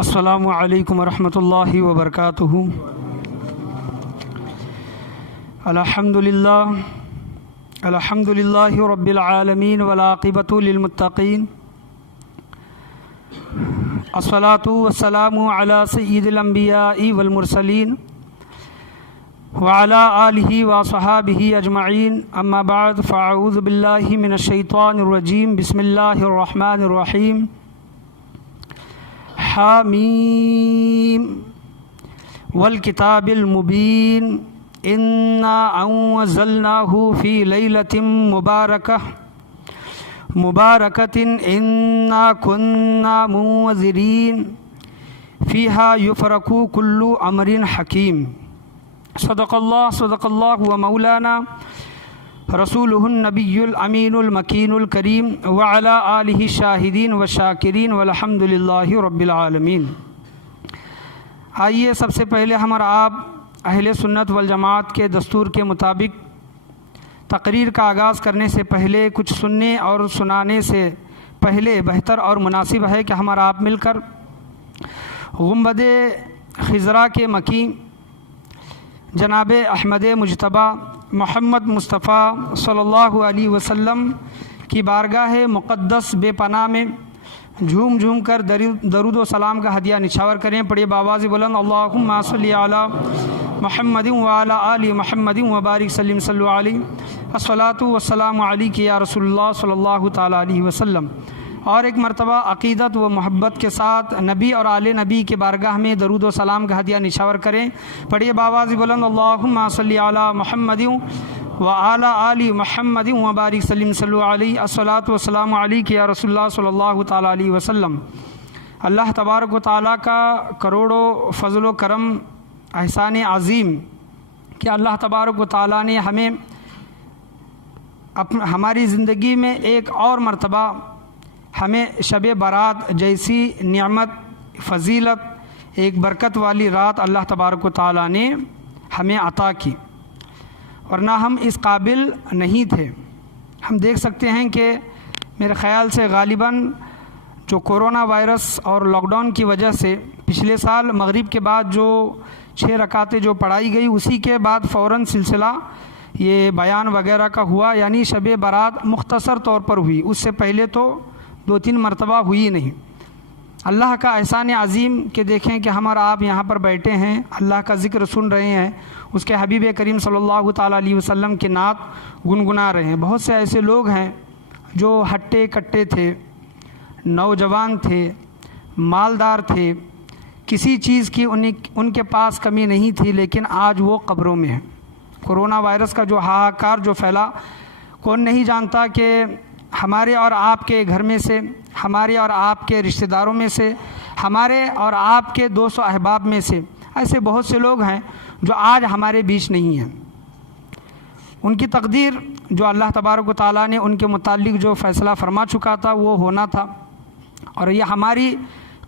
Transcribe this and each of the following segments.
السلام علیکم ورحمۃ اللہ وبرکاتہ۔ الحمد للہ رب العالمین والعاقبۃ للمتقین، الصلاۃ والسلام علی سید الانبیاء والمرسلین وعلی آلہ وصحابہ اجمعین، اما بعد فاعوذ باللہ من الشیطان الرجیم، بسم اللہ الرحمن الرحیم۔ حامیم والکتاب المبین، انا انزلناہ فی لیلۃ مبارکۃ انا کنا منذرین فیہا یفرق کل امر حکیم۔ صدق اللہ و مولانا رسولہ النبی الامین المکین الکریم، وعلی آلہ الشاہدین والشاکرین والحمد للہ رب العالمین۔ آئیے سب سے پہلے ہم اور آپ اہل سنت والجماعت کے دستور کے مطابق تقریر کا آغاز کرنے سے پہلے کچھ سننے اور سنانے سے پہلے بہتر اور مناسب ہے کہ ہم اور آپ مل کر گنبد خضرا کے مکی جناب احمد مجتبیٰ محمد مصطفیٰ صلی اللہ علیہ وسلم کی بارگاہ مقدس بے پناہ میں جھوم جھوم کر درود و سلام کا ہدیہ نچھاور کریں۔ پڑھیے بآواز بلند، اللہم صلی علی محمد وعلی آل محمد وبارک سلم صلو علیہ، الصلاۃ والسلام علیک یا رسول اللہ صلی اللہ تعالیٰ علیہ وسلم۔ اور ایک مرتبہ عقیدت و محبت کے ساتھ نبی اور آل نبی کے بارگاہ میں درود و سلام کا ہدیہ نچھاور کریں۔ پڑھیے بآواز بلند، اللہم صلی علی محمد وعلی آل محمد وبارک سلم صلو علیہ، الصلاۃ والسلام علیک یا رسول اللہ صلی اللہ تعالیٰ علیہ وسلم۔ اللہ تبارک و تعالیٰ کا کروڑوں فضل و کرم احسان عظیم کہ اللہ تبارک و تعالیٰ نے ہمیں ہماری زندگی میں ایک اور مرتبہ ہمیں شب برات جیسی نعمت، فضیلت، ایک برکت والی رات اللہ تبارک و تعالیٰ نے ہمیں عطا کی، ورنہ ہم اس قابل نہیں تھے۔ ہم دیکھ سکتے ہیں کہ میرے خیال سے غالباً جو کورونا وائرس اور لاک ڈاؤن کی وجہ سے پچھلے سال مغرب کے بعد جو 6 رکعتیں جو پڑھائی گئی، اسی کے بعد فوراً سلسلہ یہ بیان وغیرہ کا ہوا، یعنی شب برات مختصر طور پر ہوئی، اس سے پہلے تو 2-3 مرتبہ ہوئی نہیں۔ اللہ کا احسان عظیم کہ دیکھیں کہ ہم اور آپ یہاں پر بیٹھے ہیں، اللہ کا ذکر سن رہے ہیں، اس کے حبیب کریم صلی اللہ تعالیٰ علیہ وسلم کی نعت گنگنا رہے ہیں۔ بہت سے ایسے لوگ ہیں جو ہٹے کٹے تھے، نوجوان تھے، مالدار تھے، کسی چیز کی ان کے پاس کمی نہیں تھی، لیکن آج وہ قبروں میں ہیں۔ کورونا وائرس کا جو ہاہاکار جو پھیلا، کون نہیں جانتا کہ ہمارے اور آپ کے گھر میں سے، ہمارے اور آپ کے رشتہ داروں میں سے، ہمارے اور آپ کے دوست و احباب میں سے ایسے بہت سے لوگ ہیں جو آج ہمارے بیچ نہیں ہیں۔ ان کی تقدیر جو اللہ تبارک و تعالیٰ نے ان کے متعلق جو فیصلہ فرما چکا تھا وہ ہونا تھا، اور یہ ہماری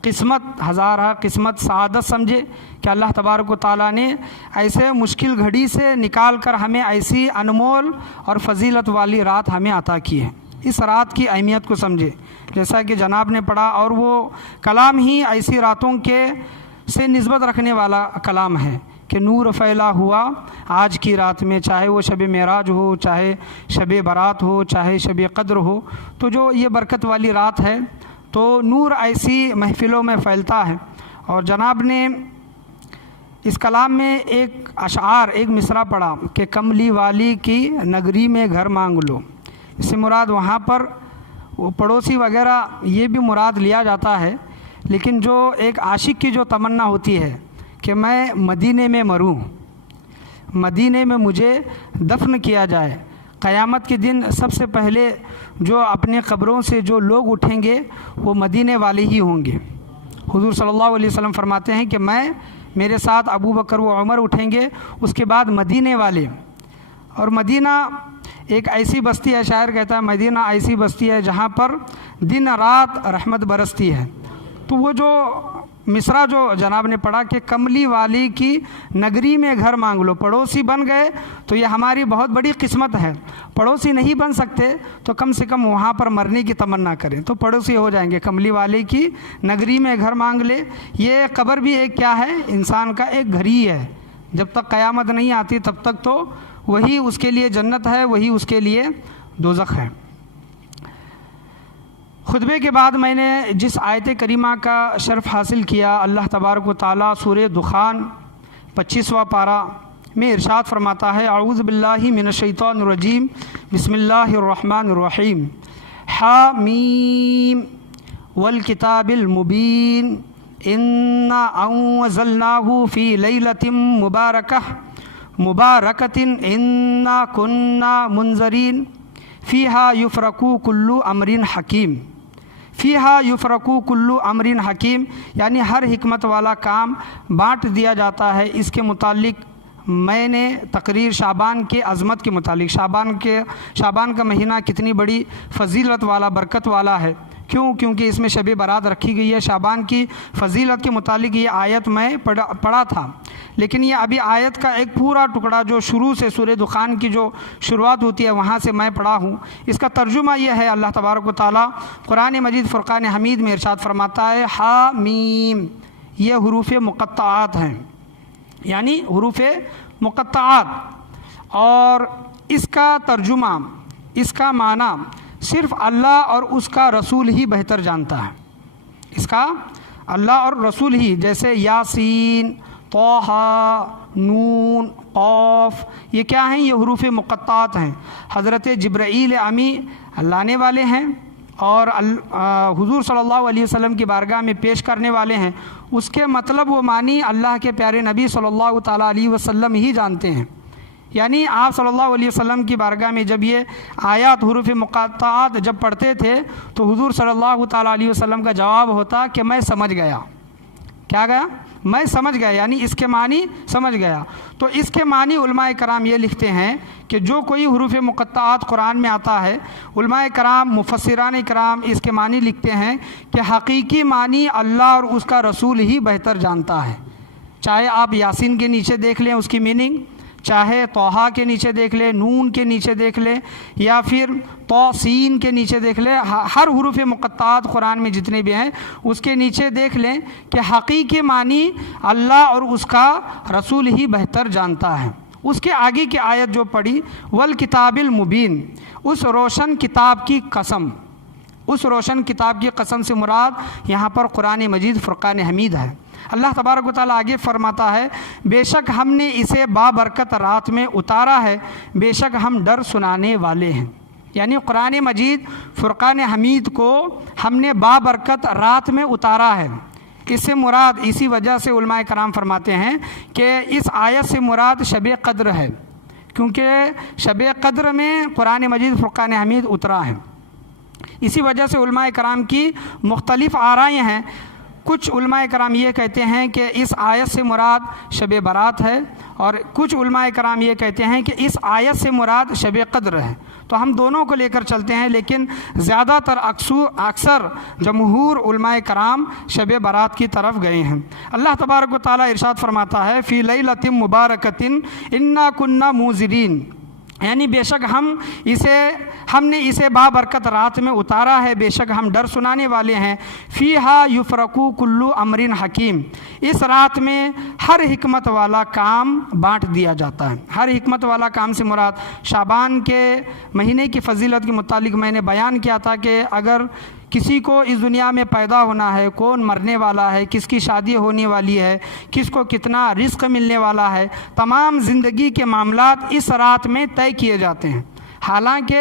قسمت، ہزارہ قسمت سعادت سمجھے کہ اللہ تبارک و تعالیٰ نے ایسے مشکل گھڑی سے نکال کر ہمیں ایسی انمول اور فضیلت والی رات ہمیں عطا کی ہے۔ اس رات کی اہمیت کو سمجھے، جیسا کہ جناب نے پڑھا، اور وہ کلام ہی ایسی راتوں کے سے نسبت رکھنے والا کلام ہے کہ نور پھیلا ہوا آج کی رات میں، چاہے وہ شب معراج ہو، چاہے شب برات ہو، چاہے شب قدر ہو، تو جو یہ برکت والی رات ہے تو نور ایسی محفلوں میں پھیلتا ہے۔ اور جناب نے اس کلام میں ایک اشعار، ایک مصرع پڑھا کہ کملی والی کی نگری میں گھر مانگ لو۔ اس سے مراد وہاں پر وہ پڑوسی وغیرہ یہ بھی مراد لیا جاتا ہے، لیکن جو ایک عاشق کی جو تمنا ہوتی ہے کہ میں مدینے میں مروں، مدینے میں مجھے دفن کیا جائے، قیامت کے دن سب سے پہلے جو اپنے قبروں سے جو لوگ اٹھیں گے وہ مدینے والے ہی ہوں گے۔ حضور صلی اللہ علیہ وسلم فرماتے ہیں کہ میرے ساتھ ابو بکر و عمر اٹھیں گے، اس کے بعد مدینے والے۔ اور مدینہ ایک ایسی بستی ہے، شاعر کہتا ہے مدینہ ایسی بستی ہے جہاں پر دن رات رحمت برستی ہے۔ تو وہ جو مصرع جو جناب نے پڑھا کہ کملی والی کی نگری میں گھر مانگ لو، پڑوسی بن گئے تو یہ ہماری بہت بڑی قسمت ہے، پڑوسی نہیں بن سکتے تو کم سے کم وہاں پر مرنے کی تمنا کریں تو پڑوسی ہو جائیں گے۔ کملی والے کی نگری میں گھر مانگ لے، یہ قبر بھی ایک کیا ہے، انسان کا ایک گھر ہی ہے، جب تک قیامت نہیں آتی تب تک تو وہی اس کے لیے جنت ہے، وہی اس کے لیے دوزخ ہے۔ خطبے کے بعد میں نے جس آیت کریمہ کا شرف حاصل کیا، اللہ تبارک و تعالیٰ سورہ دخان 25واں پارہ میں ارشاد فرماتا ہے، اعوذ باللہ من الشیطان الرجیم، بسم اللہ الرحمن الرحیم، حامیم والکتاب المبین انا انزلناہ فی لیلۃ مبارکۃ انا کنا منذرین فیہا یفرقو کل امر حکیم۔ فیہا یفرقو کل امر حکیم یعنی ہر حکمت والا کام بانٹ دیا جاتا ہے۔ اس کے متعلق میں نے تقریر شعبان کے عظمت کے متعلق، شعبان کا مہینہ کتنی بڑی فضیلت والا، برکت والا ہے، کیونکہ اس میں شب برات رکھی گئی ہے۔ شعبان کی فضیلت کے متعلق یہ آیت میں پڑھا تھا، لیکن یہ ابھی آیت کا ایک پورا ٹکڑا جو شروع سے سورہ دخان کی جو شروعات ہوتی ہے وہاں سے میں پڑھا ہوں۔ اس کا ترجمہ یہ ہے، اللہ تبارک و تعالیٰ قرآن مجید فرقان حمید میں ارشاد فرماتا ہے، حامیم، یہ حروف مقطعات ہیں، یعنی حروف مقطعات، اور اس کا ترجمہ، اس کا معنی صرف اللہ اور اس کا رسول ہی بہتر جانتا ہے۔ اس کا اللہ اور رسول ہی، جیسے یاسین، طٰہٰ، نون، قاف، یہ کیا ہیں؟ یہ حروف مقطعات ہیں۔ حضرت جبرائیل امی لانے والے ہیں اور حضور صلی اللہ علیہ وسلم کی بارگاہ میں پیش کرنے والے ہیں، اس کے مطلب و معنی اللہ کے پیارے نبی صلی اللہ تعالیٰ علیہ وسلم ہی جانتے ہیں۔ یعنی آپ صلی اللہ علیہ وسلم کی بارگاہ میں جب یہ آیات حروف مقطعات جب پڑھتے تھے تو حضور صلی اللہ تعالیٰ علیہ وسلم کا جواب ہوتا کہ میں سمجھ گیا۔ کیا گیا؟ میں سمجھ گیا، یعنی اس کے معنی سمجھ گیا۔ تو اس کے معنی علماء کرام یہ لکھتے ہیں کہ جو کوئی حروف مقطعات قرآن میں آتا ہے، علماء کرام، مفسران کرام اس کے معنی لکھتے ہیں کہ حقیقی معنی اللہ اور اس کا رسول ہی بہتر جانتا ہے۔ چاہے آپ یاسین کے نیچے دیکھ لیں اس کی میننگ، چاہے طٰہٰ کے نیچے دیکھ لیں، نون کے نیچے دیکھ لیں، یا پھر طاسین کے نیچے دیکھ لیں، ہر حروف مقطعات قرآن میں جتنے بھی ہیں اس کے نیچے دیکھ لیں کہ حقیقی معنی اللہ اور اس کا رسول ہی بہتر جانتا ہے۔ اس کے آگے کی آیت جو پڑھی، والکتاب المبین، اس روشن کتاب کی قسم، اس روشن کتاب کی قسم سے مراد یہاں پر قرآن مجید فرقان حمید ہے۔ اللہ تبارک و تعالیٰ آگے فرماتا ہے، بے شک ہم نے اسے بابرکت رات میں اتارا ہے، بے شک ہم ڈر سنانے والے ہیں۔ یعنی قرآن مجید فرقان حمید کو ہم نے بابرکت رات میں اتارا ہے۔ اس سے مراد، اسی وجہ سے علماء کرام فرماتے ہیں کہ اس آیت سے مراد شب قدر ہے، کیونکہ شب قدر میں قرآن مجید فرقان حمید اترا ہے۔ اسی وجہ سے علماء کرام کی مختلف آرائیں ہیں۔ کچھ علماء کرام یہ کہتے ہیں کہ اس آیت سے مراد شب برات ہے، اور کچھ علماء کرام یہ کہتے ہیں کہ اس آیت سے مراد شب قدر ہے۔ تو ہم دونوں کو لے کر چلتے ہیں، لیکن زیادہ تر اکثر جمہور علماء کرام شب برات کی طرف گئے ہیں۔ اللہ تبارک و تعالیٰ ارشاد فرماتا ہے، فی لیلۃ مبارکۃ انا کنا منذرین، یعنی بے شک ہم نے اسے بابرکت رات میں اتارا ہے، بے شک ہم ڈر سنانے والے ہیں۔ فیہا یفرقو کل امر حکیم، اس رات میں ہر حکمت والا کام بانٹ دیا جاتا ہے۔ ہر حکمت والا کام سے مراد شعبان کے مہینے کی فضیلت کے متعلق میں نے بیان کیا تھا کہ اگر کسی کو اس دنیا میں پیدا ہونا ہے، کون مرنے والا ہے، کس کی شادی ہونے والی ہے، کس کو کتنا رزق ملنے والا ہے، تمام زندگی کے معاملات اس رات میں طے کیے جاتے ہیں۔ حالانکہ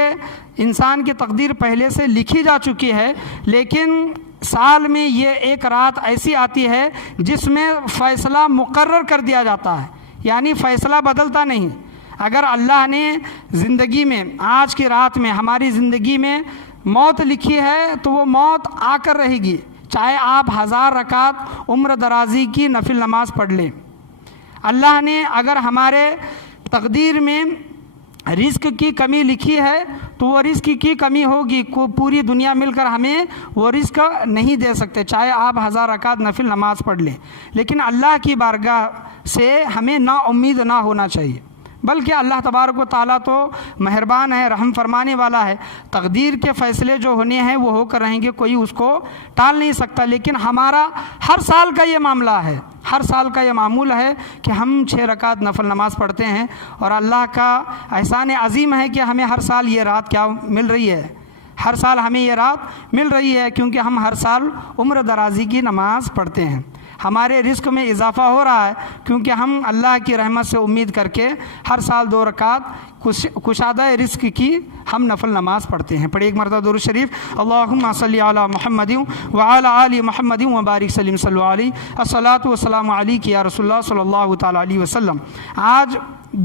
انسان کی تقدیر پہلے سے لکھی جا چکی ہے، لیکن سال میں یہ ایک رات ایسی آتی ہے جس میں فیصلہ مقرر کر دیا جاتا ہے، یعنی فیصلہ بدلتا نہیں۔ اگر اللہ نے زندگی میں، آج کی رات میں ہماری زندگی میں موت لکھی ہے تو وہ موت آ کر رہے گی، چاہے آپ 1000 رکعت عمر درازی کی نفل نماز پڑھ لیں۔ اللہ نے اگر ہمارے تقدیر میں رزق کی کمی لکھی ہے تو وہ رزق کی کمی ہوگی، کو پوری دنیا مل کر ہمیں وہ رزق نہیں دے سکتے، چاہے آپ 1000 رکعت نفل نماز پڑھ لیں۔ لیکن اللہ کی بارگاہ سے ہمیں نا امید نہ ہونا چاہیے، بلکہ اللہ تبارک و تعالیٰ تو مہربان ہے، رحم فرمانے والا ہے۔ تقدیر کے فیصلے جو ہونے ہیں وہ ہو کر رہیں گے، کوئی اس کو ٹال نہیں سکتا۔ لیکن ہمارا ہر سال کا یہ معاملہ ہے، ہر سال کا یہ معمول ہے کہ ہم 6 رکعت نفل نماز پڑھتے ہیں، اور اللہ کا احسان عظیم ہے کہ ہمیں ہر سال یہ رات کیا مل رہی ہے، ہر سال ہمیں یہ رات مل رہی ہے، کیونکہ ہم ہر سال عمر درازی کی نماز پڑھتے ہیں۔ ہمارے رزق میں اضافہ ہو رہا ہے، کیونکہ ہم اللہ کی رحمت سے امید کر کے ہر سال 2 رکعت کشادہ رزق کی ہم نفل نماز پڑھتے ہیں۔ پڑھیں ایک مرتبہ درود شریف، اللہم صلی علی محمد وعلی آل محمد وبارک وسلم، صلی علیہ الصلاۃ والسلام علیک یا رسول اللہ صلی اللہ تعالی علیہ وسلم۔ آج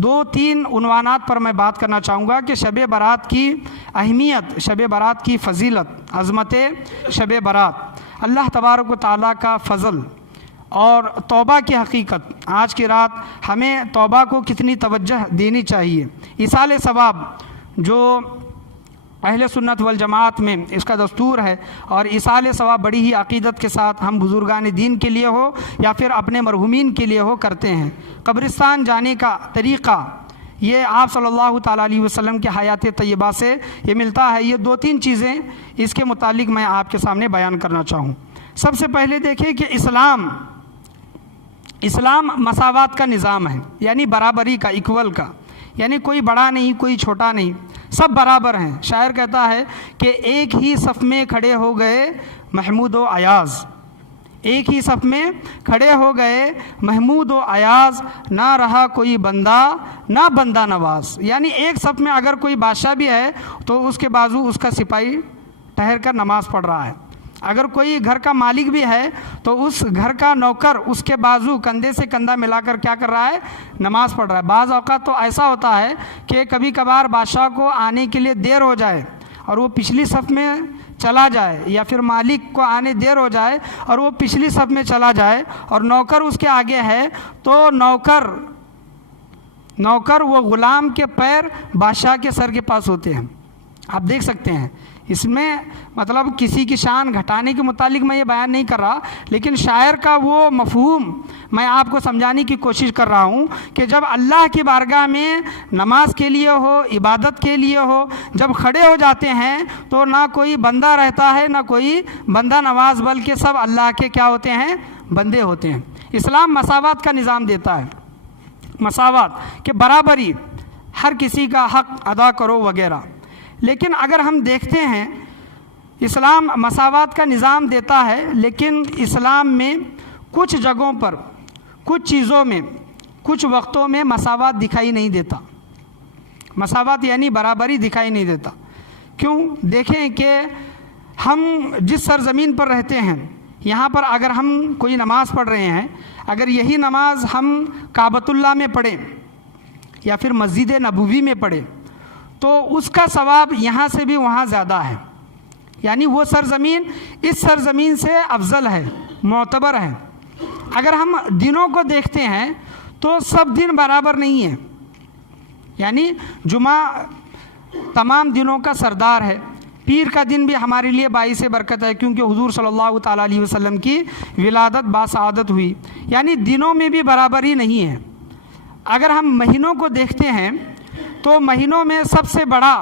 2-3 عنوانات پر میں بات کرنا چاہوں گا کہ شب برات کی اہمیت، شب برات کی فضیلت، عظمت شب برات، اللہ تبارک و تعالیٰ کا فضل اور توبہ کی حقیقت۔ آج کی رات ہمیں توبہ کو کتنی توجہ دینی چاہیے۔ ایصال ثواب جو اہل سنت والجماعت میں اس کا دستور ہے، اور ایصال ثواب بڑی ہی عقیدت کے ساتھ ہم بزرگان دین کے لیے ہو یا پھر اپنے مرحومین کے لیے ہو کرتے ہیں۔ قبرستان جانے کا طریقہ یہ آپ صلی اللہ تعالیٰ علیہ وسلم کے حیات طیبہ سے یہ ملتا ہے۔ یہ 2-3 چیزیں اس کے متعلق میں آپ کے سامنے بیان کرنا چاہوں۔ سب سے پہلے دیکھیں کہ اسلام مساوات کا نظام ہے، یعنی برابری کا، ایکول کا، یعنی کوئی بڑا نہیں کوئی چھوٹا نہیں، سب برابر ہیں۔ شاعر کہتا ہے کہ ایک ہی صف میں کھڑے ہو گئے محمود و ایاز، ایک ہی صف میں کھڑے ہو گئے محمود و ایاز، نہ رہا کوئی بندہ نہ بندہ نواز۔ یعنی ایک صف میں اگر کوئی بادشاہ بھی ہے تو اس کے بازو اس کا سپاہی ٹھہر کر نماز پڑھ رہا ہے، اگر کوئی گھر کا مالک بھی ہے تو اس گھر کا نوکر اس کے بازو کندھے سے کندھا ملا کر کیا کر رہا ہے، نماز پڑھ رہا ہے۔ بعض اوقات تو ایسا ہوتا ہے کہ کبھی کبھار بادشاہ کو آنے کے لیے دیر ہو جائے اور وہ پچھلی صف میں چلا جائے، یا پھر مالک کو آنے دیر ہو جائے اور وہ پچھلی صف میں چلا جائے اور نوکر اس کے آگے ہے، تو نوکر وہ غلام کے پیر بادشاہ کے سر کے پاس ہوتے ہیں۔ آپ دیکھ سکتے ہیں، اس میں مطلب کسی کی شان گھٹانے کے متعلق میں یہ بیان نہیں کر رہا، لیکن شاعر کا وہ مفہوم میں آپ کو سمجھانے کی کوشش کر رہا ہوں کہ جب اللہ کی بارگاہ میں نماز کے لیے ہو، عبادت کے لیے ہو، جب کھڑے ہو جاتے ہیں تو نہ کوئی بندہ رہتا ہے نہ کوئی بندہ نواز، بلکہ سب اللہ کے کیا ہوتے ہیں، بندے ہوتے ہیں۔ اسلام مساوات کا نظام دیتا ہے، مساوات کہ برابری، ہر کسی کا حق ادا کرو وغیرہ۔ لیکن اگر ہم دیکھتے ہیں اسلام مساوات کا نظام دیتا ہے، لیکن اسلام میں کچھ جگہوں پر، کچھ چیزوں میں، کچھ وقتوں میں مساوات دکھائی نہیں دیتا۔ مساوات یعنی برابری دکھائی نہیں دیتا۔ کیوں؟ دیکھیں کہ ہم جس سرزمین پر رہتے ہیں، یہاں پر اگر ہم کوئی نماز پڑھ رہے ہیں، اگر یہی نماز ہم کعبۃ اللہ میں پڑھیں یا پھر مسجد نبوی میں پڑھیں تو اس کا ثواب یہاں سے بھی وہاں زیادہ ہے، یعنی وہ سرزمین اس سرزمین سے افضل ہے، معتبر ہے۔ اگر ہم دنوں کو دیکھتے ہیں تو سب دن برابر نہیں ہیں، یعنی جمعہ تمام دنوں کا سردار ہے، پیر کا دن بھی ہمارے لیے باعث برکت ہے، کیونکہ حضور صلی اللہ تعالیٰ علیہ وسلم کی ولادت باسعادت ہوئی، یعنی دنوں میں بھی برابری نہیں ہے۔ اگر ہم مہینوں کو دیکھتے ہیں تو مہینوں میں سب سے بڑا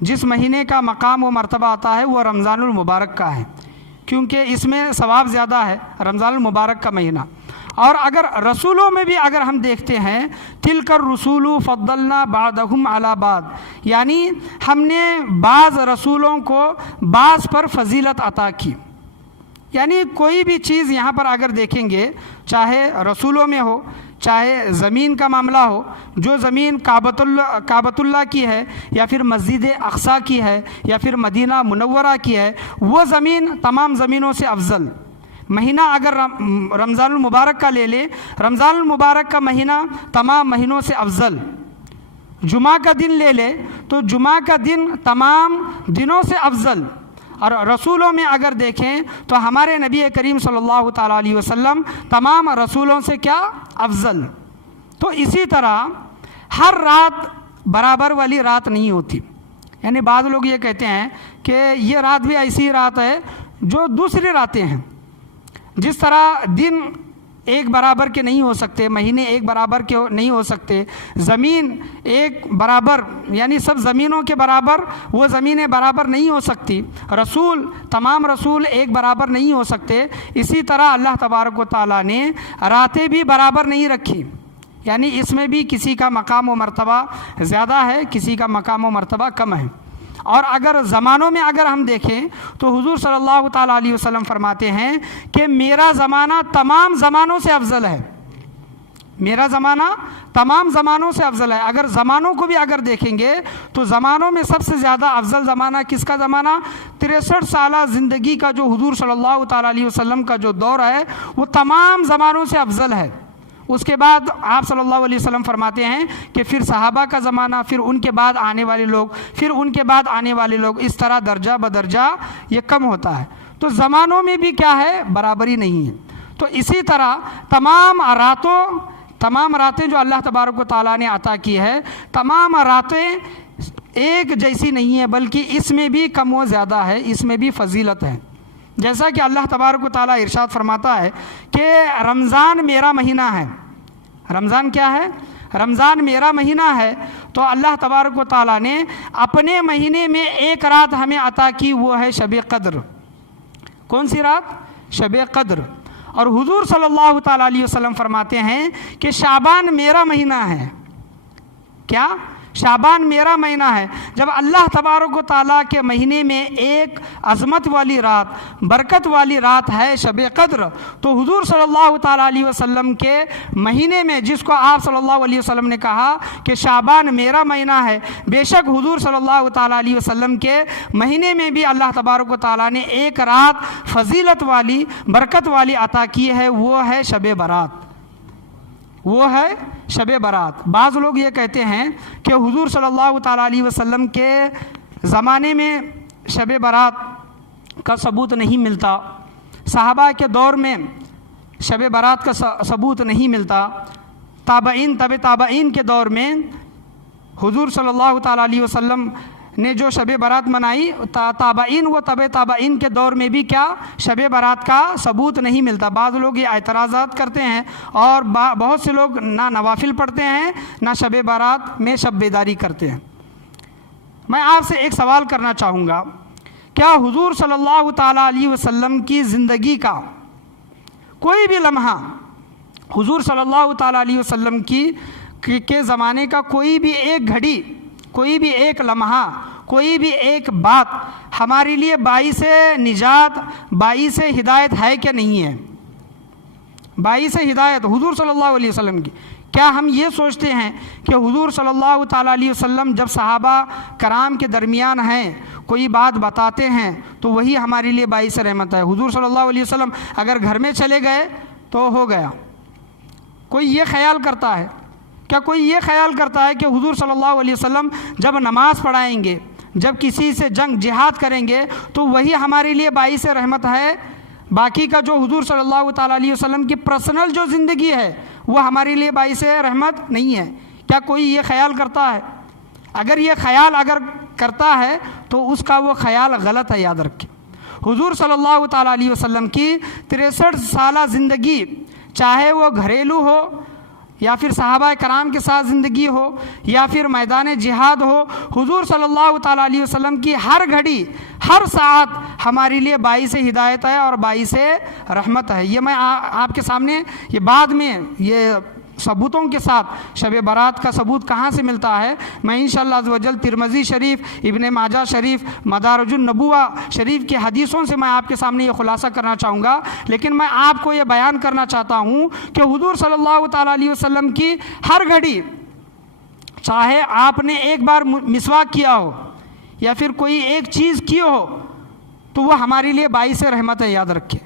جس مہینے کا مقام و مرتبہ آتا ہے وہ رمضان المبارک کا ہے، کیونکہ اس میں ثواب زیادہ ہے، رمضان المبارک کا مہینہ۔ اور اگر رسولوں میں بھی اگر ہم دیکھتے ہیں، تلک الرسول فضلنا بعضهم علی بعض، یعنی ہم نے بعض رسولوں کو بعض پر فضیلت عطا کی۔ یعنی کوئی بھی چیز یہاں پر اگر دیکھیں گے، چاہے رسولوں میں ہو، چاہے زمین کا معاملہ ہو، جو زمین کعبۃ اللہ کی ہے یا پھر مسجد اقصیٰ کی ہے یا پھر مدینہ منورہ کی ہے، وہ زمین تمام زمینوں سے افضل۔ مہینہ اگر رمضان المبارک کا لے لے، رمضان المبارک کا مہینہ تمام مہینوں سے افضل۔ جمعہ کا دن لے لے تو جمعہ کا دن تمام دنوں سے افضل۔ اور رسولوں میں اگر دیکھیں تو ہمارے نبی کریم صلی اللہ تعالیٰ علیہ وسلم تمام رسولوں سے کیا افضل۔ تو اسی طرح ہر رات برابر والی رات نہیں ہوتی، یعنی بعض لوگ یہ کہتے ہیں کہ یہ رات بھی ایسی رات ہے جو دوسری راتیں ہیں. جس طرح دن ایک برابر کے نہیں ہو سکتے، مہینے ایک برابر کے نہیں ہو سکتے، زمین ایک برابر یعنی سب زمینوں کے برابر وہ زمینیں برابر نہیں ہو سکتی، تمام رسول ایک برابر نہیں ہو سکتے، اسی طرح اللہ تبارک و تعالیٰ نے راتیں بھی برابر نہیں رکھی. یعنی اس میں بھی کسی کا مقام و مرتبہ زیادہ ہے، کسی کا مقام و مرتبہ کم ہے. اور اگر زمانوں میں اگر ہم دیکھیں تو حضور صلی اللہ تعالیٰ علیہ وسلم فرماتے ہیں کہ میرا زمانہ تمام زمانوں سے افضل ہے. میرا زمانہ تمام زمانوں سے افضل ہے. اگر زمانوں کو بھی اگر دیکھیں گے تو زمانوں میں سب سے زیادہ افضل زمانہ کس کا زمانہ؟ 63 سالہ زندگی کا جو حضور صلی اللہ تعالیٰ علیہ وسلم کا جو دور ہے وہ تمام زمانوں سے افضل ہے. اس کے بعد آپ صلی اللہ علیہ وسلم فرماتے ہیں کہ پھر صحابہ کا زمانہ، پھر ان کے بعد آنے والے لوگ، پھر ان کے بعد آنے والے لوگ، اس طرح درجہ بدرجہ یہ کم ہوتا ہے. تو زمانوں میں بھی کیا ہے؟ برابری نہیں ہے. تو اسی طرح تمام راتیں جو اللہ تبارک و تعالیٰ نے عطا کی ہے، تمام راتیں ایک جیسی نہیں ہے، بلکہ اس میں بھی کم و زیادہ ہے، اس میں بھی فضیلت ہے. جیسا کہ اللہ تبارک و تعالیٰ ارشاد فرماتا ہے کہ رمضان میرا مہینہ ہے. رمضان کیا ہے؟ رمضان میرا مہینہ ہے. تو اللہ تبارک و تعالیٰ نے اپنے مہینے میں ایک رات ہمیں عطا کی، وہ ہے شب قدر. کون سی رات؟ شب قدر. اور حضور صلی اللہ تعالیٰ علیہ وسلم فرماتے ہیں کہ شعبان میرا مہینہ ہے. کیا؟ شعبان میرا مہینہ ہے. جب اللہ تبارک و تعالیٰ کے مہینے میں ایک عظمت والی رات، برکت والی رات ہے شب قدر، تو حضور صلی اللہ تعالیٰ علیہ وسلم کے مہینے میں، جس کو آپ صلی اللہ علیہ وسلم نے کہا کہ شعبان میرا مہینہ ہے، بے شک حضور صلی اللہ تعالیٰ علیہ وسلم کے مہینے میں بھی اللہ تبارک و تعالیٰ نے ایک رات فضیلت والی، برکت والی عطا کی ہے، وہ ہے شب برات. وہ ہے شب برات. بعض لوگ یہ کہتے ہیں کہ حضور صلی اللہ تعالیٰ علیہ وسلم کے زمانے میں شب برات کا ثبوت نہیں ملتا، صحابہ کے دور میں شب برات کا ثبوت نہیں ملتا، تابعین کے دور میں حضور صلی اللہ تعالیٰ علیہ وسلم نے جو شب برات منائی، تابعین کے دور میں بھی کیا شب برات کا ثبوت نہیں ملتا. بعض لوگ یہ اعتراضات کرتے ہیں اور بہت سے لوگ نہ نوافل پڑھتے ہیں نہ شب برات میں شب بیداری کرتے ہیں. میں آپ سے ایک سوال کرنا چاہوں گا، کیا حضور صلی اللہ تعالیٰ علیہ وسلم کی زندگی کا کوئی بھی لمحہ، حضور صلی اللہ تعالیٰ علیہ وسلم کے زمانے کا کوئی بھی ایک گھڑی، کوئی بھی ایک لمحہ، کوئی بھی ایک بات ہمارے لیے باعث نجات، باعث ہدایت ہے کہ نہیں ہے؟ باعث ہدایت حضور صلی اللہ علیہ وسلم کی. کیا ہم یہ سوچتے ہیں کہ حضور صلی اللہ تعالیٰ علیہ وسلم جب صحابہ کرام کے درمیان ہیں، کوئی بات بتاتے ہیں تو وہی ہمارے لیے باعث رحمت ہے؟ حضور صلی اللہ علیہ وسلم اگر گھر میں چلے گئے تو ہو گیا. کوئی یہ خیال کرتا ہے؟ کیا کوئی یہ خیال کرتا ہے کہ حضور صلی اللہ علیہ وسلم جب نماز پڑھائیں گے، جب کسی سے جنگ جہاد کریں گے تو وہی ہمارے لیے باعث رحمت ہے؟ باقی کا جو حضور صلی اللہ تعالیٰ علیہ وسلم کی پرسنل جو زندگی ہے وہ ہمارے لیے باعث رحمت نہیں ہے؟ کیا کوئی یہ خیال کرتا ہے؟ اگر یہ خیال کرتا ہے تو اس کا وہ خیال غلط ہے. یاد رکھیں، حضور صلی اللہ تعالیٰ علیہ وسلم کی 63 سالہ زندگی، چاہے وہ گھریلو ہو یا پھر صحابہ کرام کے ساتھ زندگی ہو یا پھر میدان جہاد ہو، حضور صلی اللہ تعالیٰ علیہ وسلم کی ہر گھڑی، ہر ساعت ہمارے لیے باعث ہدایت ہے اور باعث رحمت ہے. یہ میں آپ کے سامنے یہ بعد میں یہ ثبوتوں کے ساتھ شب برات کا ثبوت کہاں سے ملتا ہے میں انشاءاللہ عز و جل ترمذی شریف، ابن ماجہ شریف، مدارج النبوہ شریف کی حدیثوں سے میں آپ کے سامنے یہ خلاصہ کرنا چاہوں گا. لیکن میں آپ کو یہ بیان کرنا چاہتا ہوں کہ حضور صلی اللہ تعالیٰ علیہ وسلم کی ہر گھڑی، چاہے آپ نے ایک بار مسواک کیا ہو یا پھر کوئی ایک چیز کی ہو، تو وہ ہمارے لیے باعث رحمت ہے. یاد رکھیں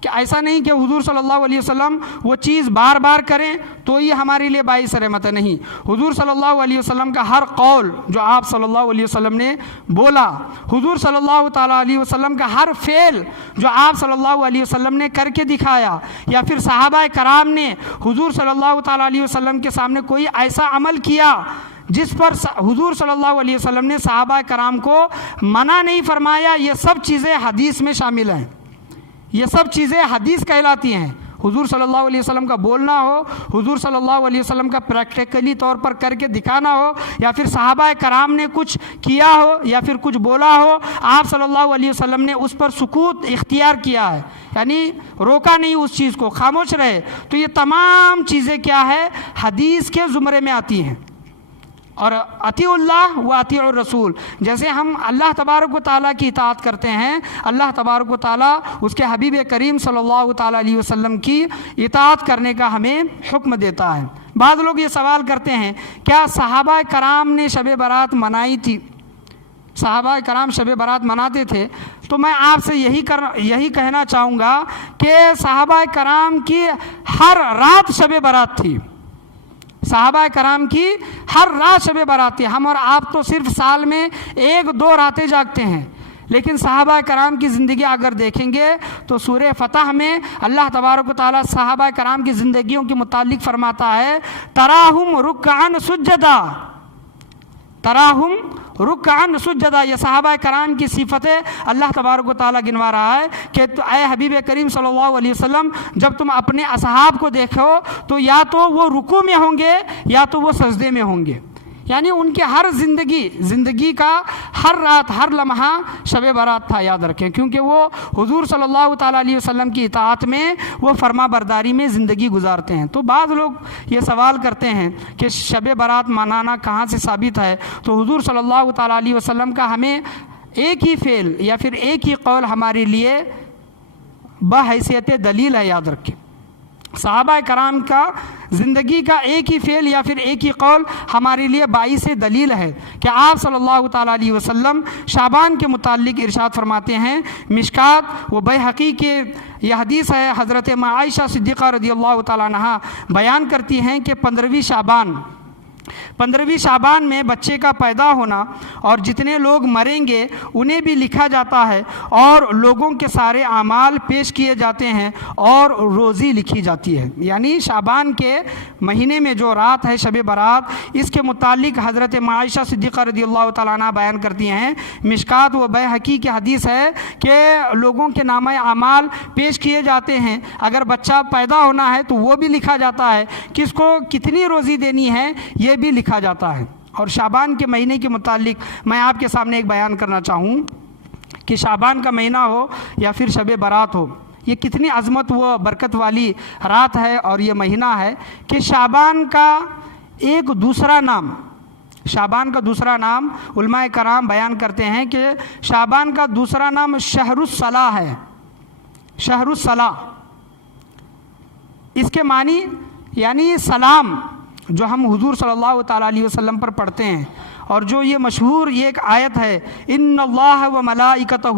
کہ ایسا نہیں کہ حضور صلی اللہ علیہ وسلم وہ چیز بار بار کریں تو یہ ہمارے لیے باعث رحمت ہے. نہیں، حضور صلی اللہ علیہ وسلم کا ہر قول جو آپ صلی اللہ علیہ وسلم نے بولا، حضور صلی اللہ تعالیٰ علیہ وسلم کا ہر فعل جو آپ صلی اللہ علیہ وسلم نے کر کے دکھایا، یا پھر صحابہ کرام نے حضور صلی اللہ تعالیٰ علیہ وسلم کے سامنے کوئی ایسا عمل کیا جس پر حضور صلی اللہ علیہ وسلم نے صحابہ کرام کو منع نہیں فرمایا، یہ سب چیزیں حدیث میں شامل ہیں، یہ سب چیزیں حدیث کہلاتی ہیں۔ حضور صلی اللہ علیہ وسلم کا بولنا ہو، حضور صلی اللہ علیہ وسلم کا پریکٹیکلی طور پر کر کے دکھانا ہو، یا پھر صحابہ کرام نے کچھ کیا ہو یا پھر کچھ بولا ہو، آپ صلی اللہ علیہ وسلم نے اس پر سکوت اختیار کیا ہے، یعنی روکا نہیں اس چیز کو، خاموش رہے، تو یہ تمام چیزیں کیا ہے؟ حدیث کے زمرے میں آتی ہیں۔ اور اطیع اللہ و اطیع الرسول، جیسے ہم اللہ تبارک و تعالیٰ کی اطاعت کرتے ہیں، اللہ تبارک و تعالیٰ اس کے حبیب کریم صلی اللہ تعالیٰ علیہ وسلم کی اطاعت کرنے کا ہمیں حکم دیتا ہے۔ بعض لوگ یہ سوال کرتے ہیں کیا صحابہ کرام نے شب برات منائی تھی؟ صحابہ کرام شب برات مناتے تھے؟ تو میں آپ سے یہی کہنا چاہوں گا کہ صحابہ کرام کی ہر رات شب برات تھی، صحابہ کرام کی ہر رات شب برات تھی۔ ہم اور آپ تو صرف سال میں 1-2 راتیں جاگتے ہیں، لیکن صحابہ کرام کی زندگی اگر دیکھیں گے تو سورہ فتح میں اللہ تبارک و تعالیٰ صحابہ کرام کی زندگیوں کے متعلق فرماتا ہے تراہم رکعن سجدا، تراہم رکعن سجدا۔ یہ صحابہ کرام کی صفتیں اللہ تبارک و تعالیٰ گنوا رہا ہے کہ اے حبیب کریم صلی اللہ علیہ وسلم، جب تم اپنے اصحاب کو دیکھو تو یا تو وہ رکوع میں ہوں گے یا تو وہ سجدے میں ہوں گے، یعنی ان کے ہر زندگی کا ہر رات ہر لمحہ شب برات تھا، یاد رکھیں، کیونکہ وہ حضور صلی اللہ تعالیٰ علیہ وسلم کی اطاعت میں، وہ فرما برداری میں زندگی گزارتے ہیں۔ تو بعض لوگ یہ سوال کرتے ہیں کہ شب برات منانا کہاں سے ثابت ہے؟ تو حضور صلی اللہ تعالیٰ علیہ وسلم کا ہمیں ایک ہی فعل یا پھر ایک ہی قول ہمارے لیے بحیثیت دلیل ہے، یاد رکھیں۔ صحابہ کرام کا زندگی کا ایک ہی فعل یا پھر ایک ہی قول ہمارے لیے باعث دلیل ہے کہ آپ صلی اللہ تعالیٰ علیہ وسلم شعبان کے متعلق ارشاد فرماتے ہیں، مشکات و بیہقی کے یہ حدیث ہے، حضرت عائشہ صدیقہ رضی اللہ تعالیٰ عنہا بیان کرتی ہیں کہ 15ویں شعبان میں بچے کا پیدا ہونا اور جتنے لوگ مریں گے انہیں بھی لکھا جاتا ہے، اور لوگوں کے سارے اعمال پیش کیے جاتے ہیں اور روزی لکھی جاتی ہے۔ یعنی شعبان کے مہینے میں جو رات ہے شب برات، اس کے متعلق حضرت عائشہ صدیقہ رضی اللہ تعالیٰ عنہ بیان کرتی ہیں، مشکات و بیہقی کی حدیث ہے کہ لوگوں کے نامہ اعمال پیش کیے جاتے ہیں، اگر بچہ پیدا ہونا ہے تو وہ بھی لکھا جاتا ہے، کس کو کتنی روزی دینی ہے یہ بھی لکھا جاتا ہے۔ اور شعبان کے مہینے کے متعلق میں آپ کے سامنے ایک بیان کرنا چاہوں کہ شعبان کا مہینہ ہو یا پھر شب برات ہو، یہ کتنی عظمت و برکت والی رات ہے اور یہ مہینہ ہے کہ شعبان کا ایک دوسرا نام، شعبان کا دوسرا نام علماء کرام بیان کرتے ہیں کہ شعبان کا دوسرا نام شہر الصلاح ہے، شہر الصلاح۔ اس کے معنی یعنی سلام، جو ہم حضور صلی اللہ تعالیٰ علیہ وسلم پر پڑھتے ہیں، اور جو یہ مشہور یہ ایک آیت ہے، ان اللہ و ملائکتہ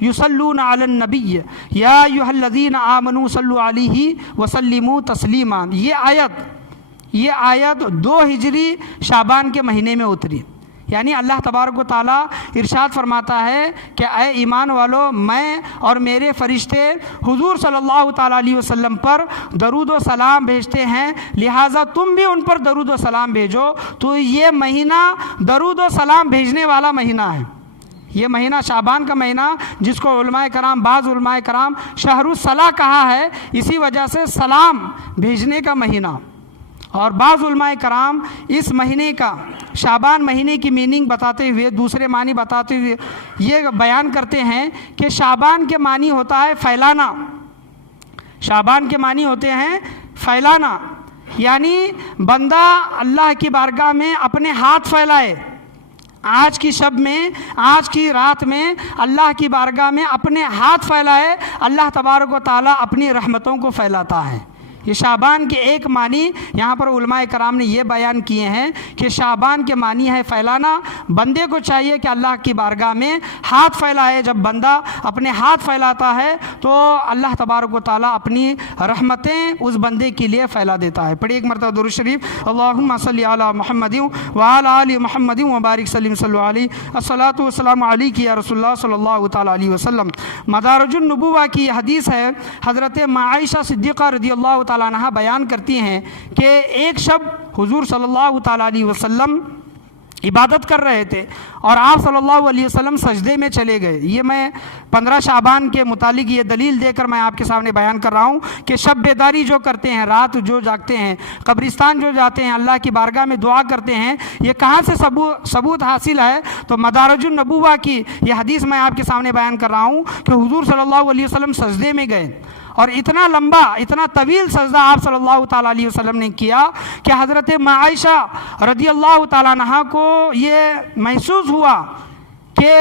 یصلون علی النبی یا ایھا الذین آمنوا صلوا علیہ وسلموا تسلیما، یہ آیت 2 ہجری شعبان کے مہینے میں اتری۔ یعنی اللہ تبارک و تعالیٰ ارشاد فرماتا ہے کہ اے ایمان والو، میں اور میرے فرشتے حضور صلی اللہ تعالیٰ علیہ وسلم پر درود و سلام بھیجتے ہیں، لہٰذا تم بھی ان پر درود و سلام بھیجو۔ تو یہ مہینہ درود و سلام بھیجنے والا مہینہ ہے، یہ مہینہ شعبان کا مہینہ، جس کو بعض علماء کرام شہر الصلاح کہا ہے، اسی وجہ سے سلام بھیجنے کا مہینہ۔ اور بعض علماء کرام اس مہینے کا، شعبان مہینے کی میننگ بتاتے ہوئے، دوسرے معنی بتاتے ہوئے یہ بیان کرتے ہیں کہ شعبان کے معنی ہوتا ہے پھیلانا، شعبان کے معنی ہوتے ہیں پھیلانا، یعنی بندہ اللہ کی بارگاہ میں اپنے ہاتھ پھیلائے، آج کی شب میں، آج کی رات میں اللہ کی بارگاہ میں اپنے ہاتھ پھیلائے، اللہ تبارک و تعالیٰ اپنی رحمتوں کو پھیلاتا ہے۔ یہ شعبان کے ایک معنی یہاں پر علماء کرام نے یہ بیان کیے ہیں کہ شعبان کے معنی ہے پھیلانا۔ بندے کو چاہیے کہ اللہ کی بارگاہ میں ہاتھ پھیلائے، جب بندہ اپنے ہاتھ پھیلاتا ہے تو اللہ تبارک و تعالیٰ اپنی رحمتیں اس بندے کے لیے پھیلا دیتا ہے۔ پڑھیے ایک مرتبہ درود شریف، اللہم صلی علی محمد وعلی آل محمد وبارک سلم صلی علیہ، الصلاۃ والسلام علیک یا رسول اللہ صلی اللہ تعالیٰ علیہ وسلم۔ مدارج النبوہ کی حدیث ہے، حضرت عائشہ صدیقہ رضی اللہ تعالیٰ عنہ بیان کرتی ہیں کہ ایک شب حضور صلی اللہ تعالیٰ علیہ وسلم عبادت کر رہے تھے اور آپ صلی اللہ علیہ وسلم سجدے میں چلے گئے۔ یہ میں 15 شعبان کے متعلق یہ دلیل دے کر میں آپ کے سامنے بیان کر رہا ہوں کہ شب بیداری جو کرتے ہیں، رات جو جاگتے ہیں، قبرستان جو جاتے ہیں، اللہ کی بارگاہ میں دعا کرتے ہیں، یہ کہاں سے ثبوت حاصل ہے؟ تو مدارج النبوہ کی یہ حدیث میں آپ کے سامنے بیان کر رہا ہوں کہ حضور صلی اللہ علیہ وسلم سجدے میں گئے اور اتنا لمبا اتنا طویل سجدہ آپ صلی اللہ تعالیٰ علیہ وسلم نے کیا کہ حضرت عائشہ رضی اللہ تعالیٰ عنہا کو یہ محسوس ہوا کہ